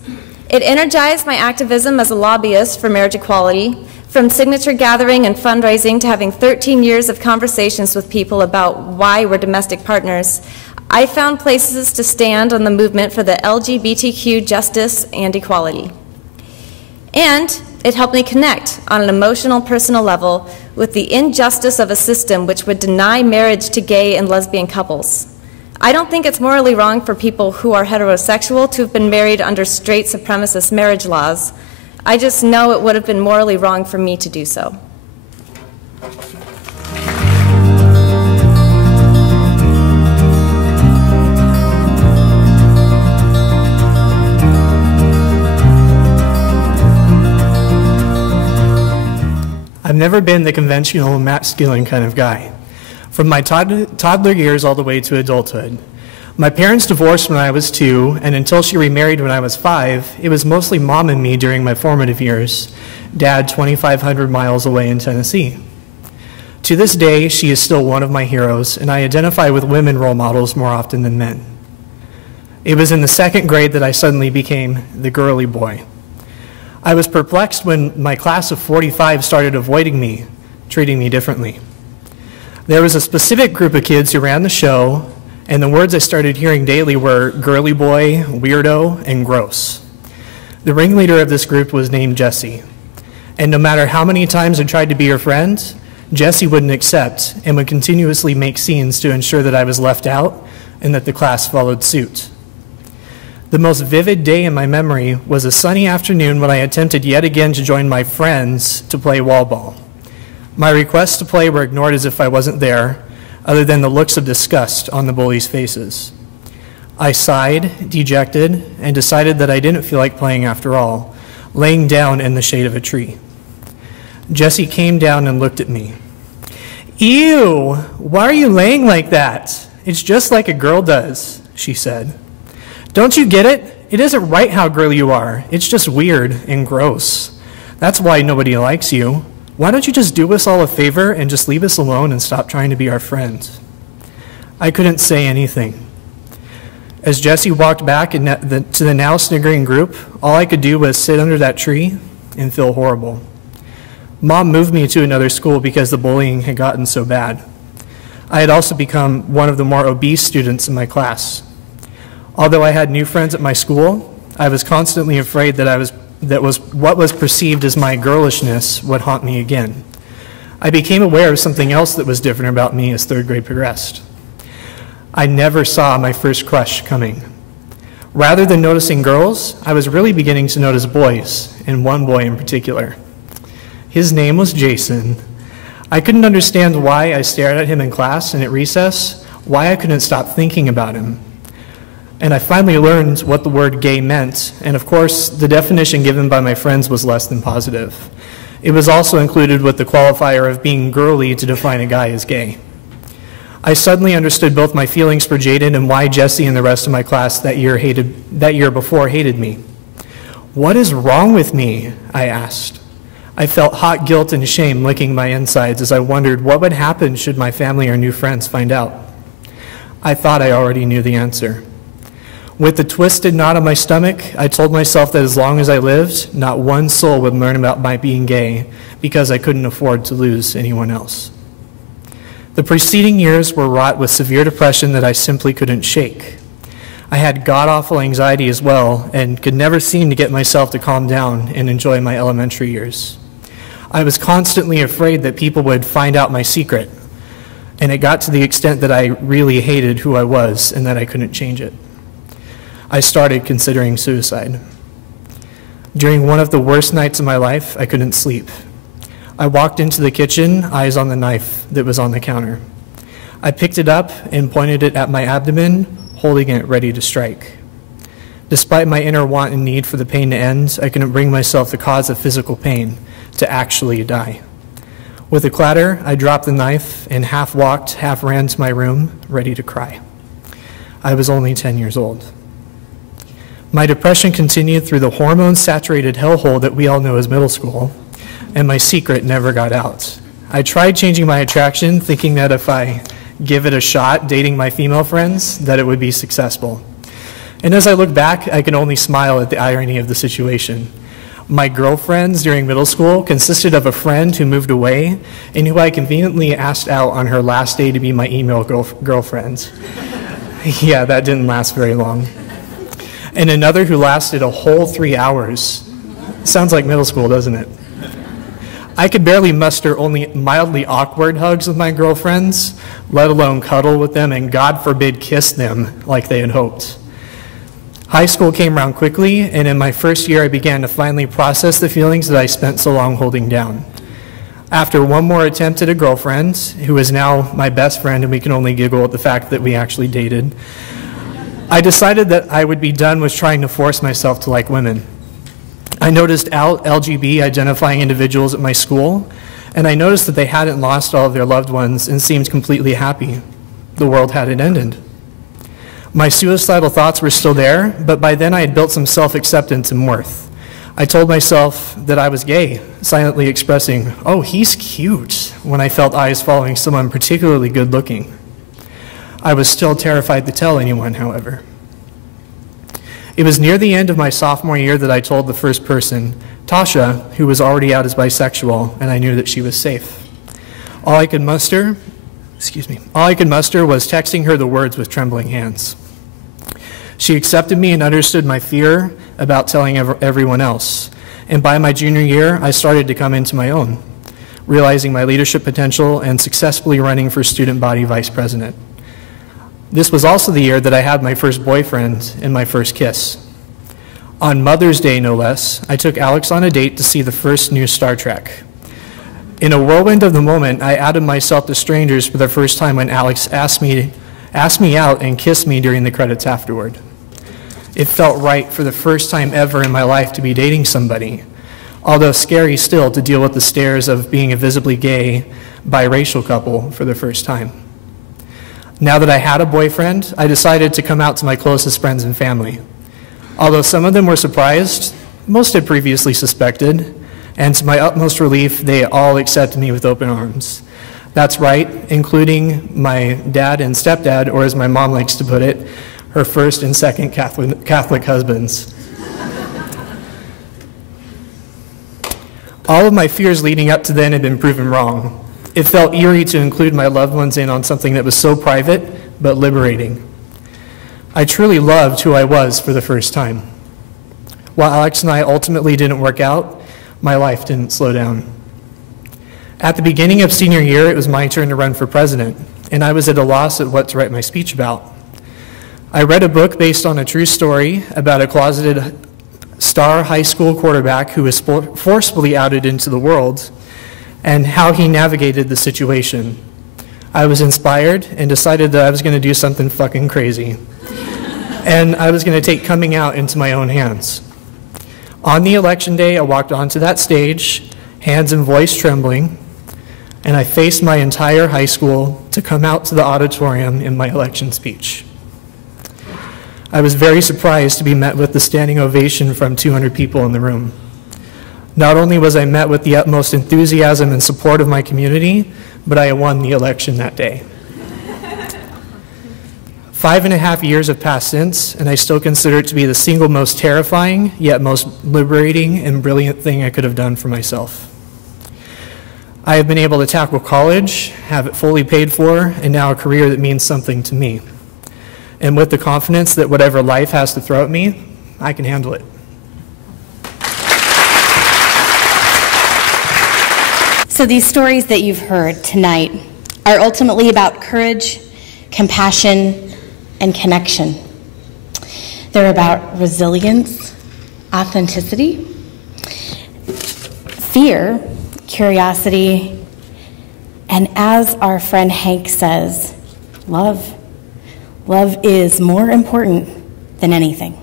It energized my activism as a lobbyist for marriage equality, from signature gathering and fundraising to having 13 years of conversations with people about why we're domestic partners. I found places to stand on the movement for the LGBTQ justice and equality. And it helped me connect on an emotional, personal level with the injustice of a system which would deny marriage to gay and lesbian couples. I don't think it's morally wrong for people who are heterosexual to have been married under straight supremacist marriage laws. I just know it would have been morally wrong for me to do so. I've never been the conventional masculine kind of guy. From my toddler years all the way to adulthood. My parents divorced when I was 2, and until she remarried when I was 5, it was mostly mom and me during my formative years, dad 2,500 miles away in Tennessee. To this day, she is still one of my heroes, and I identify with women role models more often than men. It was in the 2nd grade that I suddenly became the girly boy. I was perplexed when my class of 45 started avoiding me, treating me differently. There was a specific group of kids who ran the show, and the words I started hearing daily were girly boy, weirdo, and gross. The ringleader of this group was named Jesse. And no matter how many times I tried to be her friend, Jessie wouldn't accept and would continuously make scenes to ensure that I was left out and that the class followed suit. The most vivid day in my memory was a sunny afternoon when I attempted yet again to join my friends to play wall ball. My requests to play were ignored as if I wasn't there, other than the looks of disgust on the bullies' faces. I sighed, dejected, and decided that I didn't feel like playing after all, laying down in the shade of a tree. Jessie came down and looked at me. "Ew, why are you laying like that? It's just like a girl does," she said. "Don't you get it? It isn't right how girly you are. It's just weird and gross. That's why nobody likes you. Why don't you just do us all a favor and just leave us alone and stop trying to be our friend?" I couldn't say anything. As Jessie walked back to the now sniggering group, all I could do was sit under that tree and feel horrible. Mom moved me to another school because the bullying had gotten so bad. I had also become one of the more obese students in my class. Although I had new friends at my school, I was constantly afraid that what was perceived as my girlishness would haunt me again. I became aware of something else that was different about me as third grade progressed. I never saw my first crush coming. Rather than noticing girls, I was really beginning to notice boys, and one boy in particular. His name was Jason. I couldn't understand why I stared at him in class and at recess, why I couldn't stop thinking about him. And I finally learned what the word gay meant, and of course, the definition given by my friends was less than positive. It was also included with the qualifier of being girly to define a guy as gay. I suddenly understood both my feelings for Jaden and why Jessie and the rest of my class that year before hated me. "What is wrong with me?" I asked. I felt hot guilt and shame licking my insides as I wondered what would happen should my family or new friends find out. I thought I already knew the answer. With the twisted knot on my stomach, I told myself that as long as I lived, not one soul would learn about my being gay because I couldn't afford to lose anyone else. The preceding years were wrought with severe depression that I simply couldn't shake. I had god-awful anxiety as well and could never seem to get myself to calm down and enjoy my elementary years. I was constantly afraid that people would find out my secret, and it got to the extent that I really hated who I was and that I couldn't change it. I started considering suicide. During one of the worst nights of my life, I couldn't sleep. I walked into the kitchen, eyes on the knife that was on the counter. I picked it up and pointed it at my abdomen, holding it ready to strike. Despite my inner want and need for the pain to end, I couldn't bring myself to cause a physical pain, to actually die. With a clatter, I dropped the knife and half walked, half ran to my room, ready to cry. I was only 10 years old. My depression continued through the hormone-saturated hellhole that we all know as middle school, and my secret never got out. I tried changing my attraction, thinking that if I give it a shot dating my female friends, that it would be successful. And as I look back, I can only smile at the irony of the situation. My girlfriends during middle school consisted of a friend who moved away and who I conveniently asked out on her last day to be my email girlfriend. Yeah, that didn't last very long. And another who lasted a whole 3 hours. Sounds like middle school, doesn't it? I could barely muster only mildly awkward hugs with my girlfriends, let alone cuddle with them and, God forbid, kiss them like they had hoped. High school came around quickly, and in my first year I began to finally process the feelings that I spent so long holding down. After one more attempt at a girlfriend, who is now my best friend, and we can only giggle at the fact that we actually dated, I decided that I would be done with trying to force myself to like women. I noticed LGB identifying individuals at my school, and I noticed that they hadn't lost all of their loved ones and seemed completely happy. The world hadn't ended. My suicidal thoughts were still there, but by then I had built some self-acceptance and worth. I told myself that I was gay, silently expressing, "Oh, he's cute," when I felt eyes following someone particularly good-looking. I was still terrified to tell anyone, however. It was near the end of my sophomore year that I told the first person, Tasha, who was already out as bisexual, and I knew that she was safe. All I could muster was texting her the words with trembling hands. She accepted me and understood my fear about telling everyone else. and by my junior year, I started to come into my own, realizing my leadership potential and successfully running for student body vice president. This was also the year that I had my first boyfriend and my first kiss. On Mother's Day, no less, I took Alex on a date to see the first new Star Trek. In a whirlwind of the moment, I added myself to strangers for the first time when Alex asked me out and kissed me during the credits afterward. It felt right for the first time ever in my life to be dating somebody, although scary still to deal with the stares of being a visibly gay, biracial couple for the first time. Now that I had a boyfriend, I decided to come out to my closest friends and family. Although some of them were surprised, most had previously suspected, and to my utmost relief, they all accepted me with open arms. That's right, including my dad and stepdad, or as my mom likes to put it, her first and second Catholic husbands. All of my fears leading up to then had been proven wrong. It felt eerie to include my loved ones in on something that was so private, but liberating. I truly loved who I was for the first time. While Alex and I ultimately didn't work out, my life didn't slow down. At the beginning of senior year, it was my turn to run for president, and I was at a loss at what to write my speech about. I read a book based on a true story about a closeted star high school quarterback who was forcefully outed into the world and how he navigated the situation. I was inspired and decided that I was going to do something fucking crazy. And I was going to take coming out into my own hands. On the election day, I walked onto that stage, hands and voice trembling, and I faced my entire high school to come out to the auditorium in my election speech. I was very surprised to be met with the standing ovation from 200 people in the room. Not only was I met with the utmost enthusiasm and support of my community, but I won the election that day. 5.5 years have passed since, and I still consider it to be the single most terrifying, yet most liberating and brilliant thing I could have done for myself. I have been able to tackle college, have it fully paid for, and now a career that means something to me. And with the confidence that whatever life has to throw at me, I can handle it. So these stories that you've heard tonight are ultimately about courage, compassion, and connection. They're about resilience, authenticity, fear, curiosity, and as our friend Hank says, love. Love is more important than anything.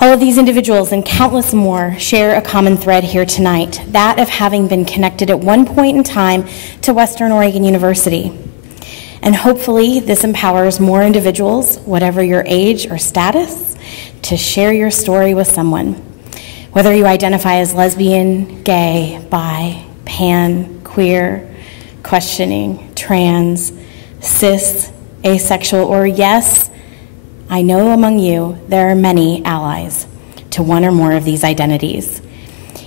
All of these individuals and countless more share a common thread here tonight, that of having been connected at one point in time to Western Oregon University. And hopefully this empowers more individuals, whatever your age or status, to share your story with someone. Whether you identify as lesbian, gay, bi, pan, queer, questioning, trans, cis, asexual, or yes, I know among you there are many allies to one or more of these identities.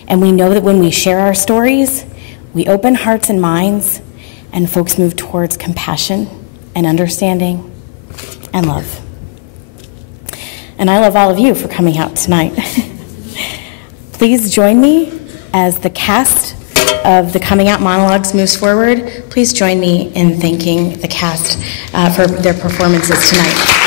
And we know that when we share our stories, we open hearts and minds, and folks move towards compassion and understanding and love. And I love all of you for coming out tonight. Please join me as the cast of the Coming Out Monologues moves forward. Please join me in thanking the cast for their performances tonight.